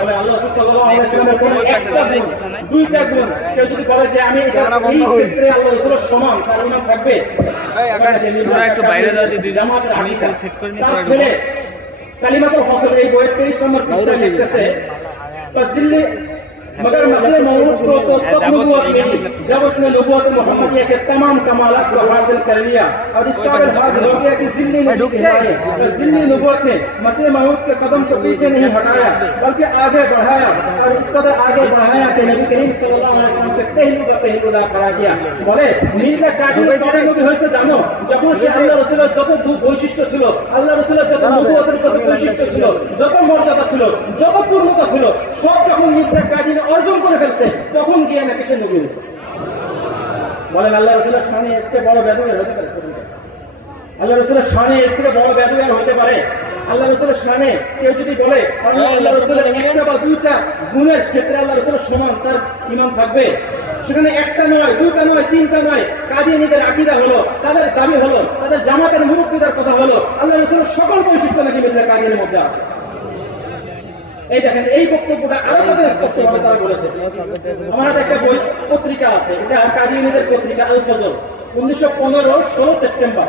বলে আল্লাহ রাসূল সাল্লাল্লাহু আলাইহি ওয়াসাল্লামের কোন একটা গুণ, দুইটা গুণ কেউ যদি বলে যে আমি এই ক্ষেত্রে আল্লাহ রাসূলের সমান, তার ইমান থাকবে? তোমরা একটু বাইরে যাও দিদি, জামাতের আমি আকিদা সেট করে নিতে তার পারবো। ছেলে কালিমাতুল ফসল এই বইয়ের 23 নম্বর পৃষ্ঠায় লিখতেছে, ফাজিল্লি मगर मसले मौलूद को तो तब नबूवत मिली जब उसने नबूवत मुहम्मदिया के तमाम कमालात को हासिल कर लिया और इस काबिल हो गया कि जिल्ली नबी कहलाए। और जिल्ली नबूवत ने मसले मौलूद के कदम को पीछे नहीं हटाया बल्कि आगे बढ़ाया और इस कदर आगे बढ़ाया कि नबी करीम सल्लल्लाहु अलैहि वसल्लम के पहलू व पहलू ला खड़ा किया। বলে মির্জা কাদিয়ানী কবে নবী হয়েছে জানো? যখন সে আল্লাহ রাসূলের যত বৈশিষ্ট্য ছিল, আল্লাহ রাসূলের যত নবুয়তের যত বৈশিষ্ট্য ছিল, যত মর্যাদা ছিল, যত পূর্ণতা ছিল, সব যখন মির্জা কাদিয়ানী অর্জন করে ফেলছে, তখন গিয়ে নাকি সে নবী হয়েছে। বলেন আল্লাহ রাসূলের শানে এর চেয়ে বড় বেদবি হতে পারে? আল্লাহ রাসূলের শানে এর থেকে বড় বেদবি আর হতে পারে? আল্লাহ রাসূলের শানে কেউ যদি বলে আল্লাহ রাসূলের একটা বা দুইটা গুণের ক্ষেত্রে আল্লাহ রাসূলের সমান, তার ঈমান থাকবে? সেখানে একটা নয়, দুইটা নয়, তিনটা নয়, কাদিয়ানীদের আকীদা হলো, তাদের দাবি হলো, তাদের জামাতের মুরব্বিদের কথা হলো, আল্লাহ রাসূলের সকল বৈশিষ্ট্য নাকি মির্জা কাদিয়ানীর মধ্যে আছে। এই দেখেন, এই বক্তব্যটা আরো তাদের স্পষ্টভাবে তারা বলেছে। আমার হাতে একটা বই পত্রিকা আছে, এটা কাদিয়ানীদের পত্রিকা আল ফজল, 1915 16 সেপ্টেম্বর।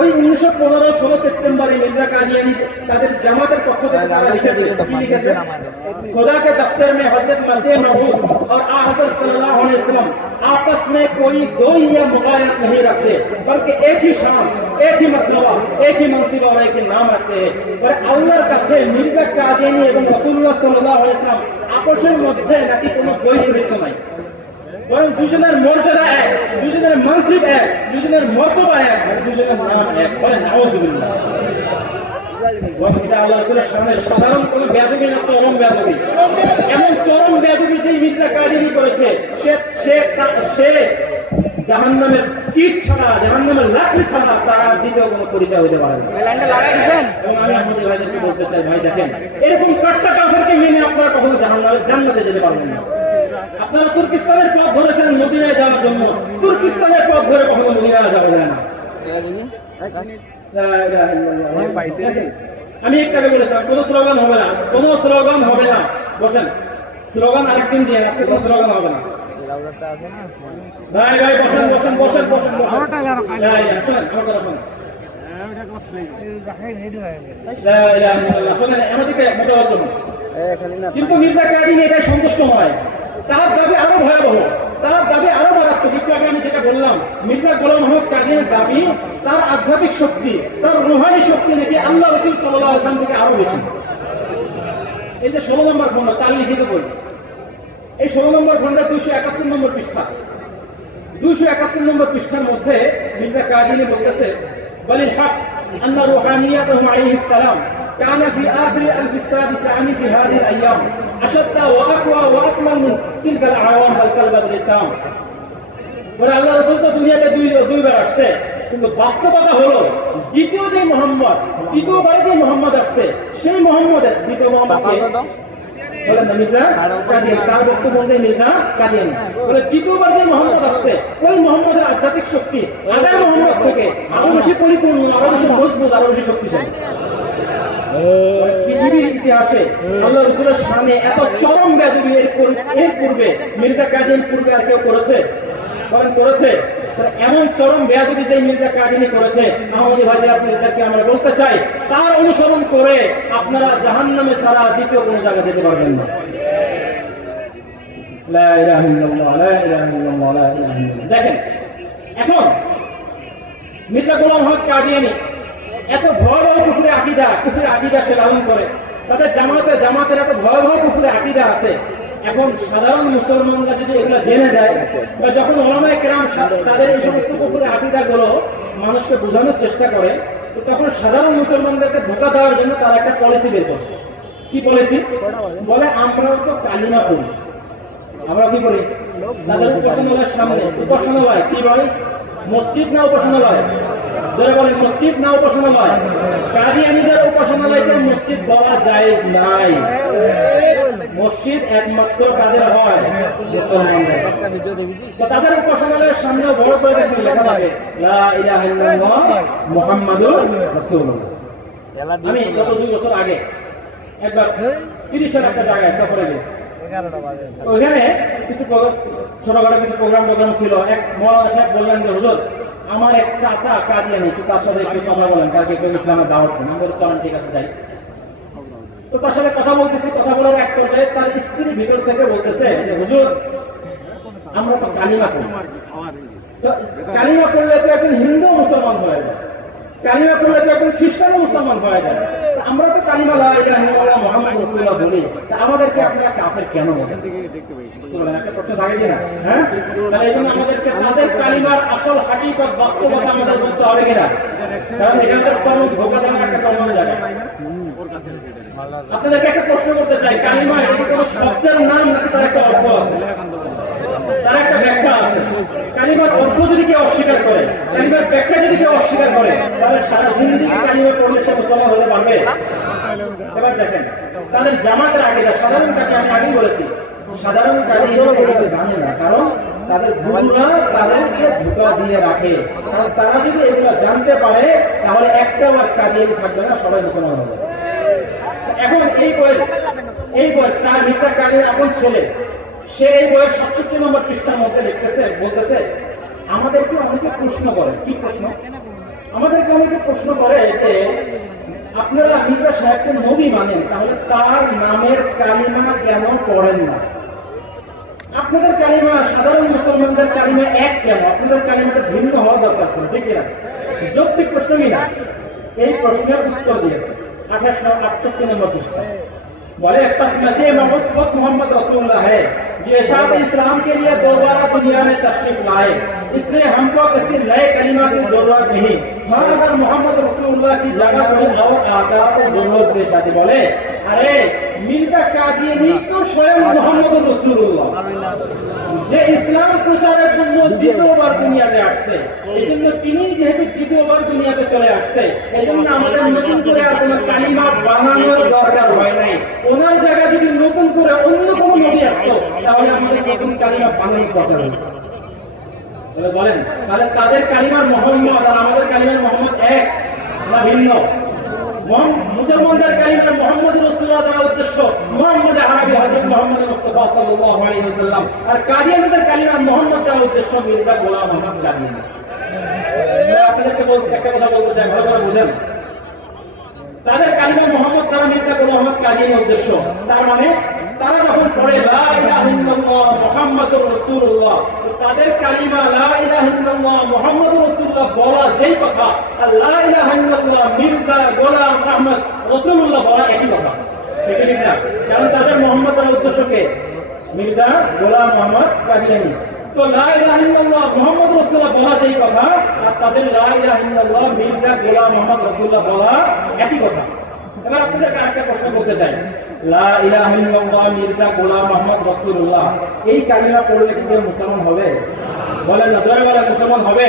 ওই 1915 16 সেপ্টেম্বরে মির্জা কাদিয়ানী তাদের জামাতের পক্ষ থেকে তারা লিখেছে, কি লিখেছে? खुदा के दफ्तर में हजरत मसीह मौऊद और आ हजरत सल्लल्लाहु अलैहि वसल्लम आपस में कोई दो या मुगायरत नहीं रखते, बल्कि एक ही शान, एक ही मतलबा, एक ही मनसिब और एक ही नाम रखते हैं। और আল্লাহর কাছে মির্জা কাদিয়ানী এবং রাসূলুল্লাহ সাল্লাল্লাহু আলাইহি ওয়াসাল্লাম আপসের মধ্যে নাকি কোনো বৈপরীত্য নাই, বরং দুজনের মর্যাদা এক, দুজনের মানসিব এক, দুজনের মর্তবা এক, দুজনের নাম এক। বলেন নাউযুবিল্লাহ। এটা আল্লাহ রাসূলের সামনে সাধারণ কোনো বেয়াদবি না, চরম বেয়াদবি। এমন চরম বেয়াদবি যে মির্জা কাদিয়ানী করেছে, সে জাহান্নামের কীট ছাড়া, জাহান্নামের লাকড়ি ছাড়া তারা দ্বিতীয় কোনো পরিচয় হতে পারে না। এবং আমি আমাদের ভাইদেরকে বলতে চাই, ভাই দেখেন, এরকম কাট্টা কাফেরকে মেনে আপনারা কখনো জান্নাতে যেতে পারবেন না। আপনারা তুর্কিস্তানের পথ ধরেছেন মদিনায় যাওয়ার জন্য, তুর্কিস্তানের পথ ধরে কখনো মদিনায় যাওয়া যায় না। আমি একটাকে বলেছিলাম, কোন স্লোগান হবে না, কোন স্লোগান হবে না। বসেন, স্লোগান আরেকদিন দিয়ে, আজকে কোন স্লোগান হবে না। ভাই ভাই বসেন বসেন বসেন বসেন বসেন, শোনেন আমার কথা শোনেন, শোনেন আমাদেরকে মোটামুটি। কিন্তু মির্জা কাদিয়ানী এটাই সন্তুষ্ট নয়, তার দাবি আরো ভয়াবহ, তার দাবি আরো মারাত্মক। একটু আগে আমি যেটা বললাম, মির্জা গোলাম মোহাম্মদ কাদিয়ানীর দাবি তার আধ্যাত্মিক শক্তি, তার রুহানি শক্তি নাকি আল্লাহ রাসূল সাল্লাল্লাহু আলাইহি ওয়াসাল্লাম থেকে আরো বেশি। এই যে 16 নম্বর খণ্ড, তার লিখিত বই, এই 16 নম্বর খণ্ডের 271 নম্বর পৃষ্ঠা, 271 নম্বর পৃষ্ঠার মধ্যে মির্জা কাদিয়ানী বলতেছে, বলিল হক আন্না রুহানিয়াতুহু আলাইহিস সালাম كان في آخر الألف السادس عني في هذه الأيام أشد وأقوى وأكمل من تلك الأعوام الكلب بالتام। বলে আল্লাহ রাসূল তো দুনিয়াতে দুইবার আসছে, কিন্তু বাস্তবতা হলো দ্বিতীয় যে মোহাম্মদ, দ্বিতীয়বারে যে মোহাম্মদ আসছে, সেই মোহাম্মদের দ্বিতীয় মোহাম্মদকে বলেন না মির্জা কাদিয়ানী, তার বক্তব্য অনুযায়ী মির্জা কাদিয়ানী বলে দ্বিতীয়বার যে মোহাম্মদ আসছে, ওই মোহাম্মদের আধ্যাত্মিক শক্তি আগের মোহাম্মদ থেকে আরো বেশি পরিপূর্ণ, আরো বেশি মজবুত, আরো বেশি শক্তিশালী। পৃথিবীর ইতিহাসে আল্লাহ রাসূলের সামনে এত চরম বেয়াদবি এর পূর্বে মির্জা কাদিয়ানী পূর্বে আর কেউ করেছে? করেছে? এমন চরম বেয়াদবি যে মির্জা কাদিয়ানী করেছে, আহমদী ভাই আপনাদেরকে আমরা বলতে চাই, তার অনুসরণ করে আপনারা জাহান্নামে ছাড়া দ্বিতীয় কোনো জায়গায় যেতে পারবেন না। লা ইলাহা ইল্লাল্লাহ, লা ইলাহা ইল্লাল্লাহ, লা ইলাহা ইল্লাল্লাহ। দেখেন এখন মির্জা গোলাম আহমদ কাদিয়ানী এত ভয়াবহ কুফরের আকীদা সে লালন করে, তাদের জামাতের এত ভয়াবহ কুফরের আকীদা আছে। এখন সাধারণ মুসলমানরা যদি এগুলো জেনে যায় বা যখন উলামায়ে কেরাম তাদের এই সমস্ত কুফরের আকীদাগুলো মানুষকে বোঝানোর চেষ্টা করে, তো তখন সাধারণ মুসলমানদেরকে ধোঁকা দেওয়ার জন্য তারা একটা পলিসি বের করে। কি পলিসি? বলে আমরাও তো কালিমা পড়ি। আমরা কি করি? তাদের উপাসনালয়ের সামনে, উপাসনালয় কি বলে? মসজিদ না উপাসনালয়? যারা বলেন মসজিদ না উপাসনালয়? কাদিয়ানীদের উপাসনালয়কে মসজিদ বলা জায়েজ নাই। মসজিদ একমাত্র কাদের হয়? মুসলমানদের। তো তাদের উপাসনালয়ের সামনে বড় করে দেখবেন লেখা থাকে লা ইলাহা ইল্লাল্লাহ মুহাম্মাদুর রাসূলুল্লাহ। আমি গত 2 বছর আগে একবার 30-এর একটা জায়গায় সফরে গেছি। তো ওখানে কিছু ছোটখাটো কিছু প্রোগ্রাম ছিল। এক মাওলানা সাহেব বললেন যে হুজুর আমার এক চাচা কাদিয়ানী, একটু তার সাথে একটু কথা বলেন, তাকে একটু ইসলামের দাওয়াত দেন। আমি চলেন ঠিক আছে যাই। তো তার সাথে কথা বলতেছি, কথা বলার এক পর্যায়ে তার স্ত্রী ভিতর থেকে বলতেছে যে হুজুর আমরা তো কালিমা পড়ি, তো কালিমা পড়লে তো একজন হিন্দু মুসলমান হয়ে যায়, কালিমা পড়লে তো একজন খ্রিস্টানও মুসলমান হয়ে যায়, আমরা তো কালিমা লা ইলাহা ইল্লাল্লাহ মুহাম্মাদুর রাসূলুল্লাহ বলি, তা আমাদেরকে আপনারা কাফের কেন বলেন? একটা প্রশ্ন থাকে কিনা? হ্যাঁ, তাহলে এই জন্য আমাদেরকে তাদের কালিমার আসল হাকিকত বাস্তবতা আমাদের বুঝতে হবে কিনা? কারণ এখানকার কর্ম ধোঁকা দেওয়ার একটা কর্ম জায়গা। আপনাদেরকে একটা প্রশ্ন করতে চাই, কালিমা এটা কি কোনো শব্দের নাম নাকি তার একটা অর্থ আছে? তার একটা ব্যাখ্যা আছে। কালিমার অর্থ যদি কেউ অস্বীকার করে, কালিমার ব্যাখ্যা যদি কেউ অস্বীকার করে, তাহলে সারা জিন্দেগি কালিমা পড়লে সে মুসলমান হতে পারবে? এবার দেখেন তাদের জামাতের আকীদা, সাধারণ কাকে আমি আগেই বলেছি, সাধারণ কাকে জানে না, কারণ তাদের গুরুরা তাদেরকে ধোঁকা দিয়ে রাখে। কারণ তারা যদি এগুলো জানতে পারে তাহলে একটা বার কাদিয়ানী থাকবে না, সবাই মুসলমান হবে। এখন এই বই তার মির্জা কাদিয়ানীর আপন ছেলে, সে এই বইয়ের 67 নম্বর পৃষ্ঠার মধ্যে বলতেছে আমাদেরকে অনেকে প্রশ্ন করে। কি প্রশ্ন? আমাদেরকে অনেকে প্রশ্ন করে যে আপনারা মির্জা সাহেবকে নবী মানেন, তাহলে তার নামের কালিমা কেন পড়েন না? আপনাদের কালিমা সাধারণ মুসলমানদের কালিমা এক কেন? আপনাদের কালিমাটা ভিন্ন হওয়া দরকার ছিল, ঠিক না? যৌক্তিক প্রশ্ন কিনা? এই প্রশ্নের উত্তর দিয়েছে 68 নম্বর পৃষ্ঠা। बोले बस मसीह महमूद खुद मोहम्मद रसूलुल्लाह है जो इशाअत इस्लाम के लिए दोबारा दुनिया में तशरीफ लाए, इसलिए हमको किसी नए कलिमा की जरूरत नहीं। हाँ, अगर मोहम्मद रसूलुल्लाह की जगह कोई और आता तो जरूरत पेश आती। बोले अरे मिर्जा कादियानी तो स्वयं मोहम्मद रसूलुल्लाह যে ইসলাম প্রচারের জন্য দ্বিতীয়বার দুনিয়াতে আসছে, এই জন্য তিনি যেহেতু দ্বিতীয়বার দুনিয়াতে চলে আসছে, এই জন্য আমাদের নতুন করে আর কোনো কালিমা বানানোর দরকার হয় নাই। ওনার জায়গায় যদি নতুন করে অন্য কোনো নবী আসতো তাহলে আমাদের নতুন কালিমা বানানোর দরকার হতো। বলেন তাহলে তাদের কালিমার মোহাম্মদ আর আমাদের কালিমার মোহাম্মদ এক না ভিন্ন? মুসলমানদের কালিমার মোহাম্মদ রাসূলুল্লাহ দ্বারা উদ্দেশ্য মুহাম্মদ আরবি হযরত মুহাম্মদ মুস্তাফা সাল্লাল্লাহু আলাইহি ওয়াসাল্লাম, আর কাদিয়ানীদের কালিমার মোহাম্মদ দ্বারা উদ্দেশ্য মির্জা গোলাম আহমদ কাদিয়ানী। আপনাদেরকে একটা কথা বলতে চাই, ভালো করে বুঝেন। তাদের কালিমা মোহাম্মদ দ্বারা মির্জা গোলাম আহমদ কাদিয়ানী উদ্দেশ্য, তার মানে তারা যখন পড়ে লা ইলাহা ইল্লাল্লাহ মুহাম্মাদুর রাসূলুল্লাহ, তাদের কালিমা লা ইলাহা ইল্লাল্লাহ মুহাম্মাদুর রাসূলুল্লাহ বলা যেই কথা, আর লা ইলাহা ইল্লাল্লাহ মির্জা গোলাম আহমদ রাসূলুল্লাহ বলা একই কথা, ঠিক না? কারণ তাদের মোহাম্মদ এর উদ্দেশ্য কে? মির্জা গোলাম আহমদ কাদিয়ানী। তো লা ইলাহা ইল্লাল্লাহ মুহাম্মদ রাসূলুল্লাহ বলা যেই কথা, আর তাদের লা ইলাহা ইল্লাল্লাহ মির্জা গোলাম আহমদ রাসূলুল্লাহ বলা একই কথা। এবার আপনাদেরকে আরেকটা প্রশ্ন করতে চাই, লা ইলাহা ইল্লাল্লাহ মির্জা গোলাম আহমদ রাসূলুল্লাহ এই কালিমা পড়লে কি কেউ মুসলমান হবে? বলেন না, জোরে বলেন, মুসলমান হবে?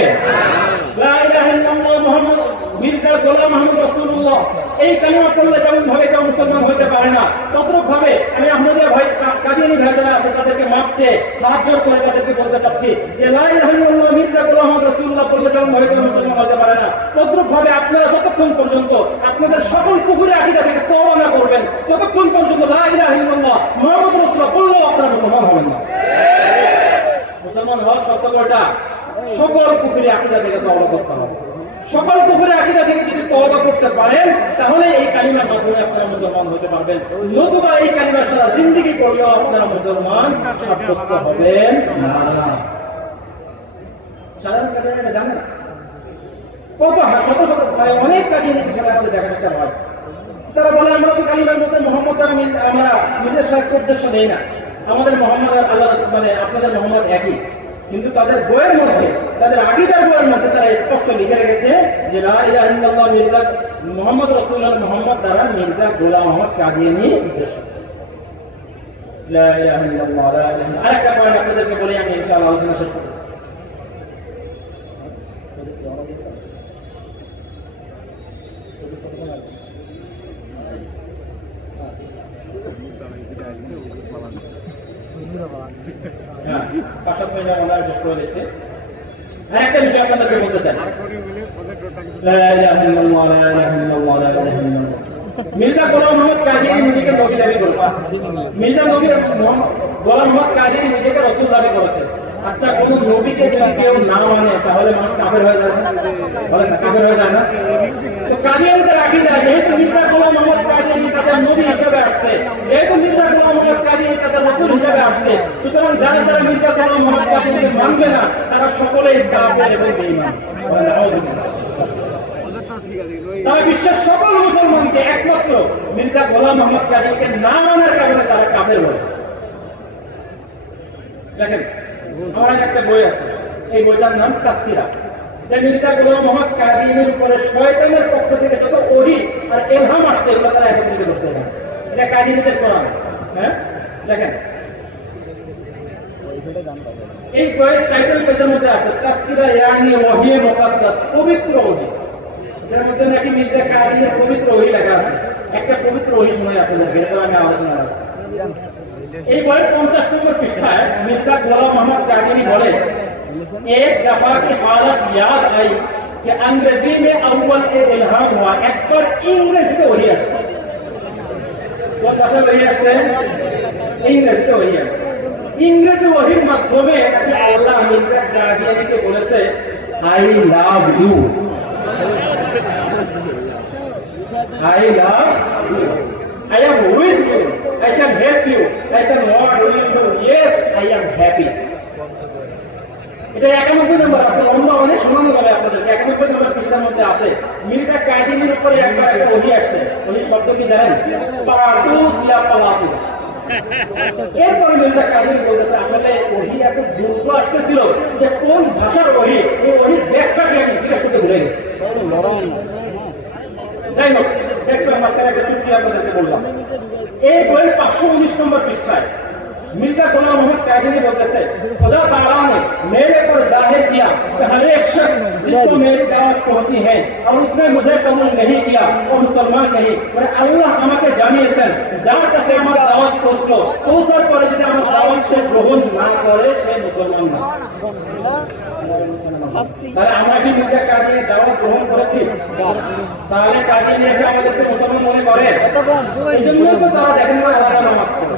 লা ইলাহা ইল্লাল্লাহ মুহাম্মদ মির্জা গোলাম আহমদ রাসূলুল্লাহ এই কালিমা পড়লে যেমন ভাবে কেউ মুসলমান হতে পারে না, তদ্রূপ ভাবে আমি আহমদিয়া ভাই কাদিয়ানী ভাই যারা আছে তাদেরকে মাপ চেয়ে হাত জোর করে তাদেরকে বলতে চাচ্ছি যে লা ইলাহা ইল্লাল্লাহ মির্জা গোলাম আহমদ রাসূলুল্লাহ পড়লে যেমন ভাবে কেউ মুসলমান হতে পারে না, তদ্রূপ ভাবে আপনারা যতক্ষণ পর্যন্ত আপনাদের সকল কুফরি আকীদা থেকে তওবা না করবেন, ততক্ষণ পর্যন্ত লা ইলাহা ইল্লাল্লাহ মুহাম্মাদুর রাসূলুল্লাহ বললেও আপনারা মুসলমান হবেন না। মুসলমান হওয়ার শর্ত কয়টা? সকল কুফরি আকীদা থেকে তওবা করতে হবে। সকল কুফরি আকীদা থেকে যদি তওবা করতে পারেন তাহলে এই কালিমার মাধ্যমে আপনারা মুসলমান হতে পারবেন, নতুবা এই কালিমা সারা জিন্দেগি পড়লেও আপনারা মুসলমান সাব্যস্ত হবেন না। সাধারণ কাজে এটা জানেন কত শত শত অনেক কাজে সারা আমাদের দেখা একটা হয়, তারা বলে আমরা তো কালিমার মধ্যে মোহাম্মদ আমরা নিজের সাহেবকে উদ্দেশ্য নেই না, আমাদের মোহাম্মদ আর আল্লাহ মানে আপনাদের মোহাম্মদ একই। কিন্তু তাদের বইয়ের মধ্যে, তাদের আকীদার বইয়ের মধ্যে তারা স্পষ্ট লিখে রেখেছে যে লা ইলাহা ইল্লাল্লাহ মির্জা মুহাম্মদ রাসূলুল্লাহ মুহাম্মদ দ্বারা মির্জা গোলাম আহমদ কাদিয়ানী উদ্দেশ্য। লা ইলাহা ইল্লাল্লাহ লা ইলাহা ইল্লাল্লাহ। আরেকটা পয়েন্ট আপনাদেরকে বলি, আমি ইনশাআল্লাহ আলোচনা শেষ করব। আরেকটা বিষয় আপনাদেরকে বলতে চাই, মির্জা গোলাম মোহাম্মদ কাদিয়ানী নিজেকে নবী দাবি করেছে, মির্জা নবী গোলাম মোহাম্মদ কাদিয়ানী নিজেকে রাসূল দাবি করেছে। আচ্ছা, কোন নবীকে যদি কেউ না মানে তাহলে মানুষ কাফের হয়ে যায় না? বলেন না, কাফের হয়ে যায় না? তো কাদিয়ানীদের আকীদা, যেহেতু মির্জা গোলাম মোহাম্মদ কাদিয়ানী তাদের নবী হিসেবে আসছে, যেহেতু মির্জা গোলাম মোহাম্মদ কাদিয়ানী তাদের রাসূল হিসেবে আসছে, সুতরাং যারা যারা মির্জা গোলাম মোহাম্মদ কাদিয়ানীকে মানবে না তারা সকলেই কাফের এবং বেঈমান। তারা বিশ্বের সকল মুসলমানকে একমাত্র মির্জা গোলাম মোহাম্মদ কাদিয়ানীকে না মানার কারণে তারা কাফের বলে। দেখেন, আমার একটা বই আছে, এই বইটার নাম তাসকিরা। মির্জা গোলাম মোহাম্মদ কাদিয়ানীর উপরে শয়তানের পক্ষ থেকে যত ওহী আর ইলহাম আসছে এগুলো তারা একত্রিত করছে। এটা কাদিয়ানীদের কোরআন। হ্যাঁ, দেখেন এই বইয়ের টাইটেল পেজের মধ্যে আছে তাসকিরা ইয়ানি ওহী মুকাদ্দাস, পবিত্র ওহী। এর মধ্যে নাকি মির্জা কাদিয়ানীর পবিত্র ওহী লেখা আছে। একটা পবিত্র ওহী শোনাই আপনাদেরকে, এটা আমি আলোচনা করছি। এই বইয়ের 50 নম্বর পৃষ্ঠায় মির্জা গোলাম মোহাম্মদ কাদিয়ানী বলে, एक दफा की हालत याद आई कि अंग्रेजी में अव्वल इल्हाम हुआ। एक बार इंग्रेजीতে वही আসছে। কোন ভাষা वही আসছে? ইংরেজিতে वही আসছে। ইংরেজি ওহীর মাধ্যমে আল্লাহ মির্জা কাদিয়ানীকে বলেছে I love you, I love you, I am with you, I shall help you, like what will you do? Yes, I am happy. এটা 91 নম্বর আছে, লম্বা অনেক শোনানো যাবে আপনাদেরকে। 91 নম্বর পৃষ্ঠার মধ্যে আছে মির্জা কাদিয়ানীর উপরে একবার একটা ওহী আসছে। ওহী শব্দ কি জানেন? পারাটুস ইয়া পালাতুস। এরপরে মির্জা কাদিয়ানী বলতেছে আসলে ওহী এত দ্রুত আসতেছিল যে কোন ভাষার ওহী, এই ওহীর ব্যাখ্যাকে আমি জিজ্ঞেস করতে ভুলে গেছি। যাই হোক, একটু মাঝখানে একটা চুক্তি আপনাদেরকে বললাম। এই বইয়ের 519 নম্বর পৃষ্ঠায় मिर्जा गोलाम मोहम्मद कादियानी बोलते से खुदा ताला ने मेरे पर जाहिर किया कि हर एक शख्स जिसको मेरी दावत पहुंची है और उसने मुझे कबूल नहीं किया वो मुसलमान नहीं। और अल्लाह আমাকে জানিয়েছেন যার কাছে আমার দাওয়াত পৌঁছলো পৌঁছার পরে যদি আমার দাওয়াত সে গ্রহণ না করে সে মুসলমান না। তাহলে আমরা কি মির্জা কাদিয়ানীর দাওয়াত গ্রহণ করেছি? তাহলে কাদিয়ানীকে আমাদেরকে মুসলমান মনে করে? এইজন্যই তো তারা দেখেন না আলাদা নামাজ পড়ে।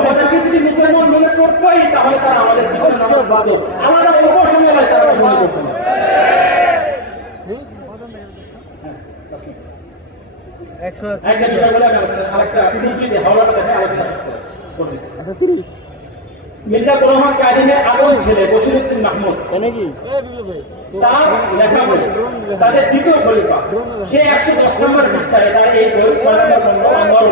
আমাদেরকে যদি মুসলমান মনে করতোই তাহলে তারা আমাদের পিছনে নামাজ পড়তো, আলাদা উপাসনালয় তারা মনে করতো না। একটা বিষয় বলে আমি আরেকটা হাওড়াটা দেখে আলোচনা শেষ করে দিচ্ছি। মির্জা গোলাম মোহাম্মদ কাদিয়ানীর আপন ছেলে বশিরউদ্দিন মাহমুদ তার লেখা বই, তাদের দ্বিতীয় খলিফা, সে 110 নম্বর পৃষ্ঠায় তার এই বই 6 নম্বর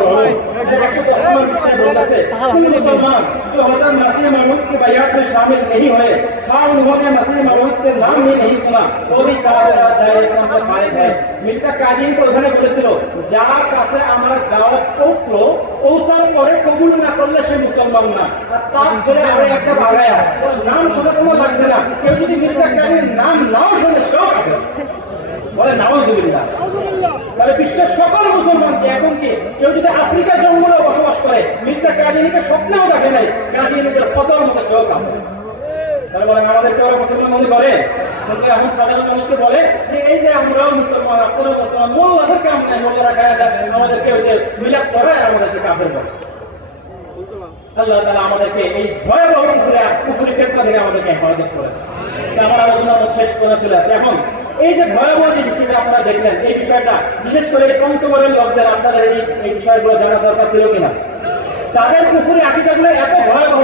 110 নম্বর পৃষ্ঠায় বলেছে কোন মুসলমান जो हजरत मसीह मौऊद की बैत में शामिल नहीं हुए, हाँ उन्होंने मसीह मौऊद के नाम भी नहीं सुना, वो भी दायरे इस्लाम से खारिज है। মির্জা কাদিয়ানী তো ওখানে বলেছিল যার কাছে আমার দাওয়াত পৌঁছলো পৌঁছার পরে কবুল না করলে সে মুসলমান না। আর তার ছেলে আরো একটা বাগায়া ওর নাম শুনে কোনো লাগবে না, কেউ যদি মির্জা কাদিয়ানীর নাম নাও শুনে সব আছে বলে নাউজুবিল্লাহ। তাহলে বিশ্বের সকল মুসলমানকে এখন কি কেউ যদি আফ্রিকার জঙ্গলে বসবাস করে মির্জা কাদিয়ানীকে স্বপ্নেও দেখে নাই, কাদিয়ানীদের ফতোয়ার মতো সেও কাজ। তাহলে বলেন আমাদেরকে ওরা মুসলমান মনে করে? কিন্তু এখন সাধারণ মানুষকে বলে যে এই যে আমরাও মুসলমান, আপনারাও মুসলমান, মোল্লাদের কাম নাই, মোল্লারা গায়ে আমাদেরকে ওই যে মিলাদ করে আর আমাদেরকে কাফের বলে। আল্লাহ তাআলা আমাদেরকে এই ভয়াবহ কুফরি ফিতনা থেকে আমাদেরকে হেফাজত করে। আমার আলোচনা শেষ করে চলে আসছে। এখন এই যে ভয়াবহ যে বিষয়টা আপনারা দেখলেন, এই বিষয়টা বিশেষ করে পঞ্চগড়ের লোকদের আপনাদের এই বিষয়গুলো জানা দরকার ছিল কিনা? তাদের কুফরি আকীদাগুলো এত ভয়াবহ,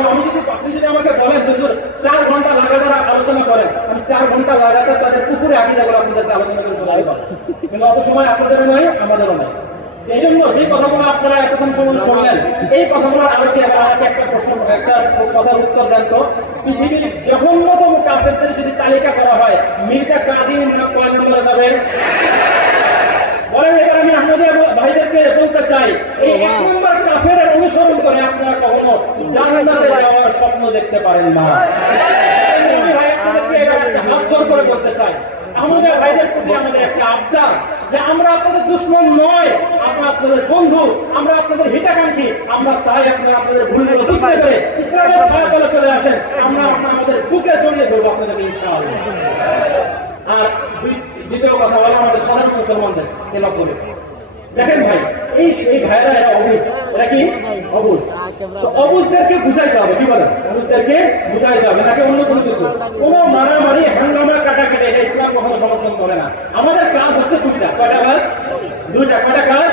আপনি যদি আমাকে বলেন হুজুর 4 ঘন্টা লাগাতার আলোচনা করেন, আমি 4 ঘন্টা লাগাতার তাদের কুফরি আকীদাগুলো আপনাদেরকে আলোচনা করে শোনাতে পারবো, কিন্তু অত সময় আপনাদেরও নয় আমাদেরও নয়। এই জন্য যে কথাগুলো আপনারা এতক্ষণ সময় শুনলেন, এই কথাগুলোর আলোকে আমাকে একটা কথার উত্তর দেন তো, পৃথিবীর জঘন্যতম কাফেরদের যদি তালিকা করা হয়, মির্জা কাদির নাম কয় নম্বরে যাবে? বলেন। এবার আমি আহমদিয়া ভাইদেরকে বলতে চাই, এই 1 নম্বর কাফের অনুসরণ করে আপনারা কখনো জান্নাতে যাওয়ার স্বপ্ন দেখতে পারেন না। আমি ভাই আপনাদেরকে একটা হাত জোর করে বলতে চাই, আমাদের ভাইদের প্রতি আমাদের একটা আবদার যে আমরা আপনাদের দুশমন নয়, আমরা আপনাদের বন্ধু, আমরা আপনাদের হিতাকাঙ্ক্ষী। আমরা চাই আপনারা আপনাদের ভুলগুলো বুঝতে পেরে ইসলামের ছায়াতলে চলে আসেন, আমরা আমাদের বুকে জড়িয়ে ধরবো আপনাদেরকে ইনশাআল্লাহ। আর দ্বিতীয় কথা হলো আমাদের সাধারণ মুসলমানদের তেলা করে দেখেন ভাই, এই ভাইরা এরা অবুঝ, এরা কি অবুঝ? তো অবুঝদেরকে বুঝাইতে হবে, কি বলেন? অবুঝদেরকে বুঝাইতে হবে, নাকি অন্য কোনো কিছু? কোনো মারামারি হাঙ্গামা কাটাকাটি এটা ইসলাম কখনো সমর্থন করে না। আমাদের কাজ হচ্ছে দুইটা। কয়টা কাজ? দুইটা। কয়টা কাজ?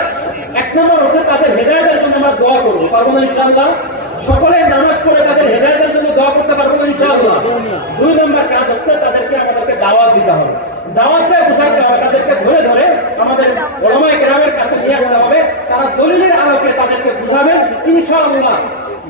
1 নম্বর হচ্ছে তাদের হেদায়েতের জন্য আমরা দোয়া করবো, পারবো না ইনশাআল্লাহ? সকলে নামাজ পড়ে তাদের হেদায়েতের জন্য দোয়া করতে পারবো না ইনশাআল্লাহ? 2 নম্বর কাজ হচ্ছে আমাদেরকে দাওয়াত দিতে হবে, দাওয়াতটা বুঝাইতে হবে, তাদেরকে ধরে ধরে আমাদের ওলামায়ে কেরামের কাছে নিয়ে আসতে হবে। তারা দলিলের আলোকে তাদেরকে বুঝাবেন ইনশাআল্লাহ।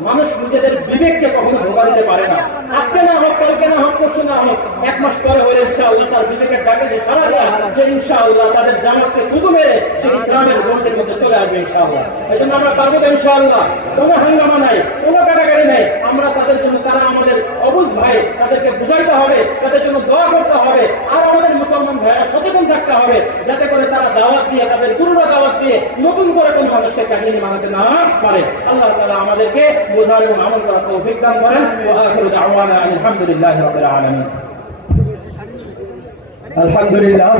মানুষ নিজেদের বিবেককে কখনো ধোঁকা দিতে পারে না। আজকে না হোক, কালকে না হোক, পরশু না হোক, 1 মাস পরে হলে ইনশাআল্লাহ তার বিবেকের ডাকে যে সাড়া দেয় যে ইনশাআল্লাহ তাদের জামাতকে থুতু মেরে সে ইসলামের গণ্ডির মধ্যে চলে আসবে ইনশাআল্লাহ। এই জন্য আমরা পারবো তো ইনশাআল্লাহ? কোনো হাঙ্গামা নাই, কোনো কাটাকাটি নাই। আমরা তাদের জন্য, তারা আমাদের অবুঝ ভাই, তাদেরকে বুঝাইতে হবে, তাদের জন্য দোয়া করতে হবে। আর আমাদের মুসলমান ভাইরা সচেতন থাকতে হবে যাতে করে তারা দাওয়াত দিয়ে, তাদের গুরুরা দাওয়াত দিয়ে নতুন করে কোন মানুষকে কাহিনী মানাতে না পারে। আল্লাহ তাআলা আমাদেরকে বোঝার এবং আমল করার তৌফিক দান করেন। ওয়া আখিরু দাওয়ানা আলহামদুলিল্লাহি রাব্বিল আলামিন। আলহামদুলিল্লাহ।